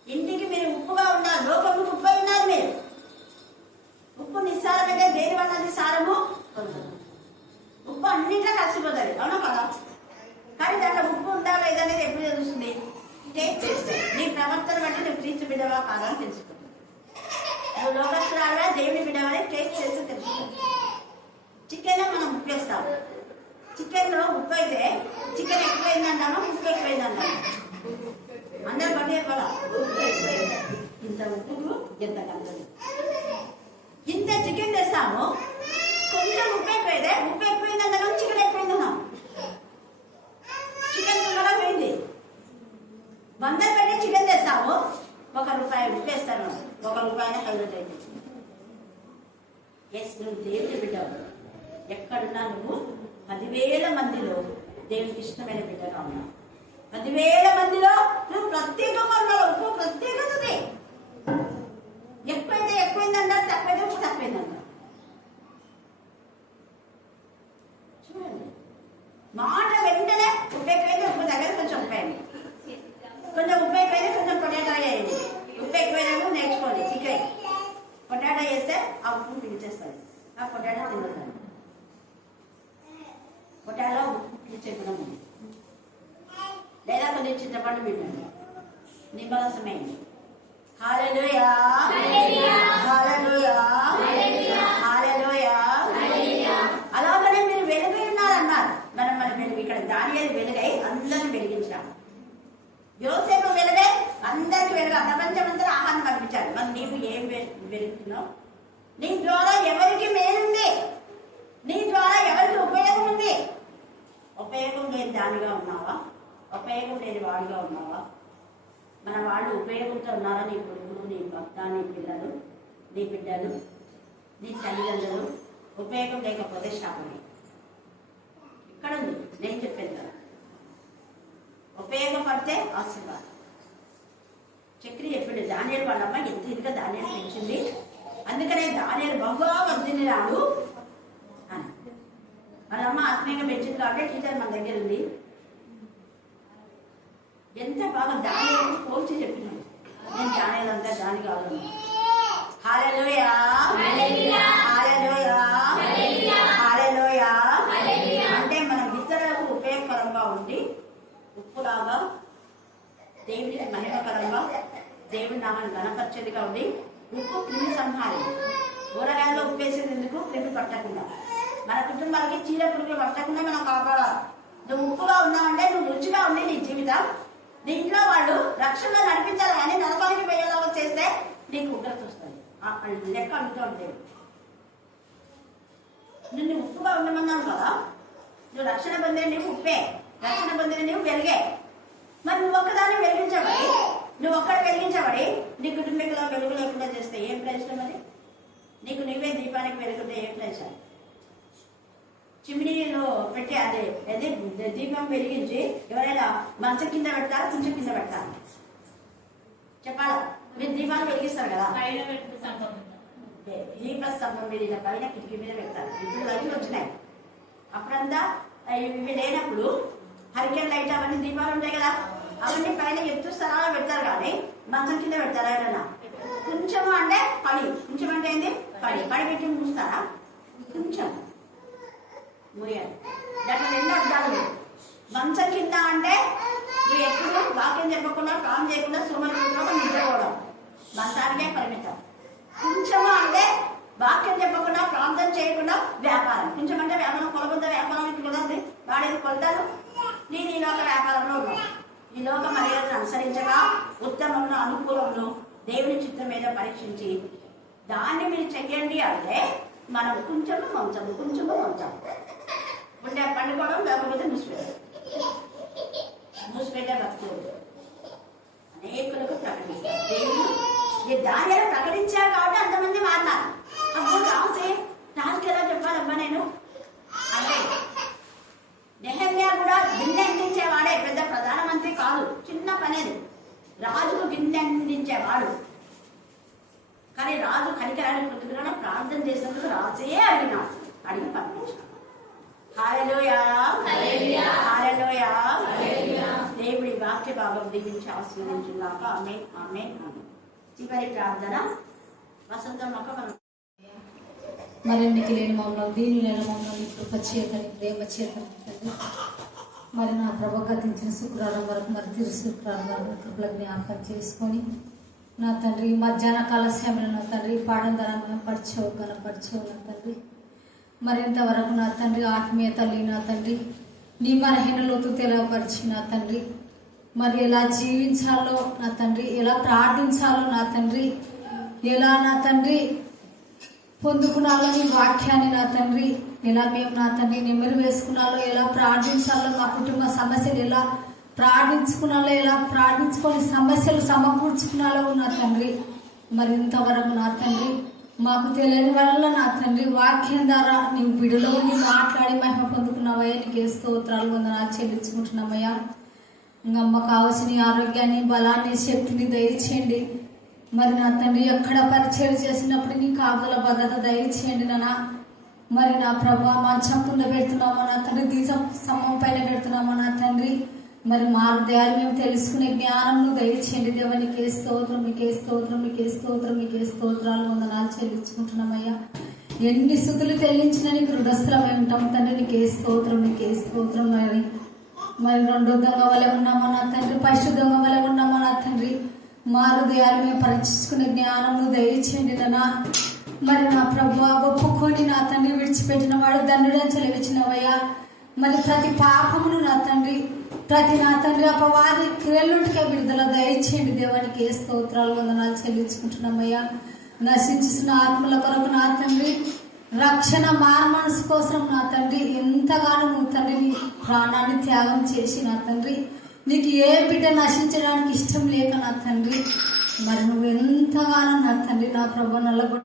ఇంటికి మీరు ఉప్పుగా ఉన్నారు. లోకంలో ఉప్పు ఉన్నారు. మీరు ఉప్పు నిస్సారమైతే దేని వల్ల సారము ఉప్పు అన్నింటిలో కలిసిపోతుంది, అవునా కదా? కానీ దాంట్లో ఉప్పు ఉందా లేదనేది ఎప్పుడు తెలుస్తుంది? టేస్ట్ చేస్తే నీ ప్రవర్తన బట్టి నువ్వు క్రీస్తు బిడ్డవా కాదా అని తెలుసుకుంటుంది. నువ్వు లోకస్తురాలుగా దేవుని బిడ్డవని టేస్ట్ చేస్తే తెలుసుకుంటుంది. చికెన్లో మనం ఉప్పు వేస్తాం. చికెన్లో ఉప్పు అయితే చికెన్ ఎక్కువైందంటాను, ఉప్పు ఎక్కువైందంటాను. అందరు పట్టే కదా, ఇంత ఉప్పుకు ఎంత కలదు. ఇంత చికెన్ తెస్తాము, కొంచెం ఉప్పు ఎక్కువైతే ఉప్పు ఎక్కువైందంటాను, చికెన్ ఎక్కువైందన్నాం. చికెన్ త్వరగా పోయింది. 100 పెట్టి చికెన్ తెస్తాము, 1 రూపాయి ఉప్పు వేస్తాను, 1 రూపాయన హైలైట్ అయింది. ఎస్, నువ్వు దేవుని బిడ్డవు. ఎక్కడున్నా నువ్వు 10,000 మందిలో దేవునికి ఇష్టమైన బిడ్డగా ఉన్నావు. 10,000 మందిలో నువ్వు ప్రత్యేకంగా ఉన్నావు. ఉప్పు ప్రత్యేకత ఎక్కువైతే ఎక్కువైందంటారు, తక్కువైతే ఉప్పు తక్కువైందంటారు. చూడండి, మాట వెంటనే ఉప్పు ఎక్కువైతే ఉప్పు దగ్గర కొంచెం ఉప్పు అయింది, కొంచెం ఉప్పు ఎక్కువైతే కొంచెం పొటాటో అయ్యింది. ఉప్పు ఎక్కువైనా నేర్చుకోండి. చికెన్ పొటాటో వేస్తే ఆ ఉప్పు పిలిచేస్తుంది, ఆ పొటాటో తినదు. పొటాటో ఉప్పు పిలిచే గుణం ఉంది. లేదా కొద్దిగా చింతపండు పెట్టండి, నిమ్మరసమైంది. హల్లెలూయా, హల్లెలూయా, హల్లెలూయా. అలాగనే మీరు వెలుగై ఉన్నారన్నారు. మన వెలుగు ఇక్కడ దానియేలు వెలుగై అందరిని వెలిగించాము. యోసేపు వెలుగై అందరికి వెలుగు, ప్రపంచమంతా ఆహారం పంపించారు. మరి నీవు ఏం వెలుగుతున్నావు? నీ ద్వారా ఎవరికి మేలుంది? నీ ద్వారా ఎవరికి ఉపయోగం ఉంది? ఉపయోగం లేని దానిగా ఉన్నావా? ఉపయోగం లేని వాడిగా ఉన్నావా? మన వాళ్ళు ఉపయోగంతో ఉన్నారా? నీ కొడుకులు, నీ భర్త, నీ పిల్లలు, నీ బిడ్డలు, నీ తల్లిదండ్రులు ఉపయోగం లేకపోతే శాపమే. ఇక్కడ ఉంది నేను చెప్పేది కదా. ఉపయోగపడితే ఆశీర్వాదం. చక్రి చెప్పిండు, దానియేలు వాళ్ళమ్మ ఎంత ఇదిగా దానియేలు పెంచింది, అందుకనే దానియేలు బహుగా వర్ధిల్లినాడు అని. వాళ్ళమ్మ ఆత్మీయంగా పెంచింది కాబట్టి టీచర్ మన దగ్గర ఉంది. ఎంత బాగా దానియేలు పోల్చి చెప్పినాడు. నేను దానియేలు అంతా దాని కాదు. హల్లెలూయా, హల్లెలూయా, హల్లెలూయా. అంటే మన ఇతరులకు ఉపయోగకరంగా ఉండి ఉప్పులాగా దేవునికి మహిమకరంగా దేవుని నామాన్ని గణపరిచేదిగా ఉండి, ఉప్పు క్రిమి సంహారం. కూరగాయల్లో ఉప్పు వేసేది ఎందుకు? క్రిమి పట్టకుండా, మన కుటుంబాలకి చీర పురుగులు పట్టకుండా మనం కాపాడాలి. నువ్వు ఉప్పుగా ఉన్నావంటే నువ్వు రుచిగా ఉంది నీ జీవితం. నీ ఇంట్లో వాళ్ళు రక్షణలో నడిపించాలి కానీ నరకానికి పోయేలాగా చేస్తే నీకు ఉగ్రత వస్తుంది. లెక్క అడుగుతూ ఉంటాయి. నిన్ను ఉప్పుగా ఉండమన్నాను కదా, నువ్వు రక్షణ పొందే నీవు ఉప్పే, రక్షణ పొందిన నీవు వెలిగే. మరి నువ్వు ఒక్కదాన్ని వెలిగించబడి, నువ్వు ఒక్కడ వెలిగించబడి నీ కుటుంబీకులో వెలుగు లేకుండా చేస్తే ఏం ప్రయోజనం? మరి నీకు నువ్వే దీపానికి వెలుగుంటే ఏం ప్రయోజనం? చిమ్నీలో పెట్టి అదే దీపం వెలిగించి ఎవరైనా మంచం కింద పెడతారా, కుంచెం కింద పెడతారా? చెప్పాలా? మీరు దీపాన్ని వెలిగిస్తారు కదా, దీప స్తంభం మీద పైన కిటికీ మీద పెడతారు. ఇప్పుడు లైట్లు వచ్చినాయి, అప్పుడంతా ఇవి లేనప్పుడు హరికేన్ లైట్ అవన్నీ దీపాలు ఉంటాయి కదా, అవన్నీ పైన ఎత్తు స్థలాల్లో పెడతారు కానీ మంచం కింద పెడతారు ఎవరైనా. కొంచెము అంటే పడి, కొంచెం అంటే ఏంది పడి పెట్టి మూస్తారా? కొంచెం మురియాలి. దాంట్లో 2 అర్థాలు. మంచం కింద అంటే నువ్వు ఎప్పుడు వాక్యం చెప్పకుండా ప్రాణం చేయకుండా సోమరిపోతున్నా నిద్రపోవడం, మంచానికే పరిమితం. కొంచెము అంటే వాక్యం చెప్పకుండా ప్రాంతం చేయకుండా వ్యాపారం. కొంచెం అంటే వ్యాపారం, కొలబద్ద వ్యాపారానికి కుదరదు, వాడేది కొలతారు. నేను ఈ లోక వ్యాపారంలో ఉన్నాను. ఈ లోక మర్యాదను అనుసరించగా ఉత్తమంలో అనుకూలంలో దేవుని చిత్తం మీద పరీక్షించి దాన్ని మీరు చెయ్యండి అంటే మనం కొంచెము మంచము ఉండే పండుకోవడం, లేకపోతే మూసిపెట్టే బతుకుతుంది. అనేకులకు ప్రకటిస్తారు. దేవుడు దాని ప్రకటించారు కాబట్టి అంతమంది మారినారు. అప్పుడు రాజుకి ఎలా చెప్పాలమ్మా నేను అంటే నెహమ్యా కూడా గిన్నె అందించేవాడే, పెద్ద ప్రధానమంత్రి కాదు, చిన్న పనేది. రాజుకు గిన్నె అందించేవాడు. కానీ రాజు కనికరాన్ని పొందుకున్నా ప్రార్థన చేసినందుకు రాజే అడిగి పంపించాడు. హల్లెలూయా, హల్లెలూయా. దేవుడి వాక్య భాగం దీవించి ఆశీర్వదించుగాక. ఆమేన్, ఆమేన్, ఆమేన్. చివరి ప్రార్థన వసంతమ్మక మనం మరి నీకు లేని మమ్మల్ని దీనిలో మమ్మల్ని కృప చేతని ప్రేమ చేతని మరి నా ప్రభ గతించిన శుక్రవారం వరకు మరి తిరు శుక్రవారం వరకు కృపల జ్ఞాపకం చేసుకొని నా తండ్రి మధ్యాహ్న కాల సమయంలో నా తండ్రి పాడం ధర పరిచయం కనపరిచవు నా తండ్రి మరి ఇంతవరకు నా తండ్రి ఆత్మీయతల్లి నా తండ్రి నీ మనహీన లోతు తెలియపరిచి నా తండ్రి మరి ఎలా జీవించాలో నా తండ్రి, ఎలా ప్రార్థించాలో నా తండ్రి, ఎలా నా తండ్రి పొందుకున్నాలో నీ వాక్యాన్ని నా తండ్రి, ఎలా మేము నా తండ్రి నెమ్మది వేసుకున్నాలో, ఎలా ప్రార్థించాలో, మా కుటుంబ సమస్యలు ఎలా ప్రార్థించుకున్నాలో, ఎలా ప్రార్థించుకొని సమస్యలు సమకూర్చుకున్నాలో నా తండ్రి మరి ఇంతవరకు నా తండ్రి మాకు తెలియని వల్ల నా తండ్రి వాక్యం ద్వారా నీ బిడ్డలో నీ మాట్లాడి మహిమ పొందుకున్నావయ్యా. నీకే స్తోత్రాలు వందనాలు చెల్లించుకుంటున్నామయ్యా. అమ్మ కావాల్సిన ఆరోగ్యాన్ని, బలాన్ని, శక్తిని దయచేయండి. మరి నా తండ్రి ఎక్కడ పరిచయం చేసినప్పుడు నీ కాపుదల భద్రత దయచేయండి నాన్న. మరి నా ప్రభా మంచం కింద పెడుతున్నామో నా తండ్రి, దీస స్తంభం పైన పెడుతున్నామో నా తండ్రి, మరి మా హృదయాలు మేము తెలుసుకునే జ్ఞానంను దయచేయండి దేవా. నీకే స్తోత్రం, మీకే స్తోత్రం, మీకే స్తోత్రం, మీకే స్తోత్రాలు వందనాలు చెల్లించుకుంటున్నామయ్యా. ఎన్ని స్థుతులు చెల్లించినా నీకు హృదయస్థలమై ఉంటాం తండ్రి. నీకే స్తోత్రం, నీకే స్తోత్రం. మరి 2 దొంగ వలె ఉన్నామో నా తండ్రి, పరిశుద్ధంగా వలె ఉన్నామో నా తండ్రి, మా హృదయాలు మేము పరీక్షించుకునే జ్ఞానంను దయచేయండి నాన్న. మరి నా ప్రభువా ఒప్పుకొని నా తండ్రి విడిచిపెట్టిన వాడు దండుడని చెలవిచ్చినవయ్యా. మరి ప్రతి పాపమును నా తండ్రి, ప్రతి నా తండ్రి అపవాది క్రియలుంటికే విడుదల దయచేయండి దేవానికి ఏ స్తోత్రాలు వందనాలు చెల్లించుకుంటున్నామయ్యా. నశించిన ఆత్మల కొరకు నా తండ్రి రక్షణ మానసు కోసం నా తండ్రి ఎంతగానో నువ్వు తండ్రి నీ ప్రాణాన్ని త్యాగం చేసి నా తండ్రి నీకు ఏ బిడ్డ నశించడానికి ఇష్టం లేక నా తండ్రి మరి నువ్వు ఎంతగానో నా తండ్రి నా ప్రభు నల్లగొట్ట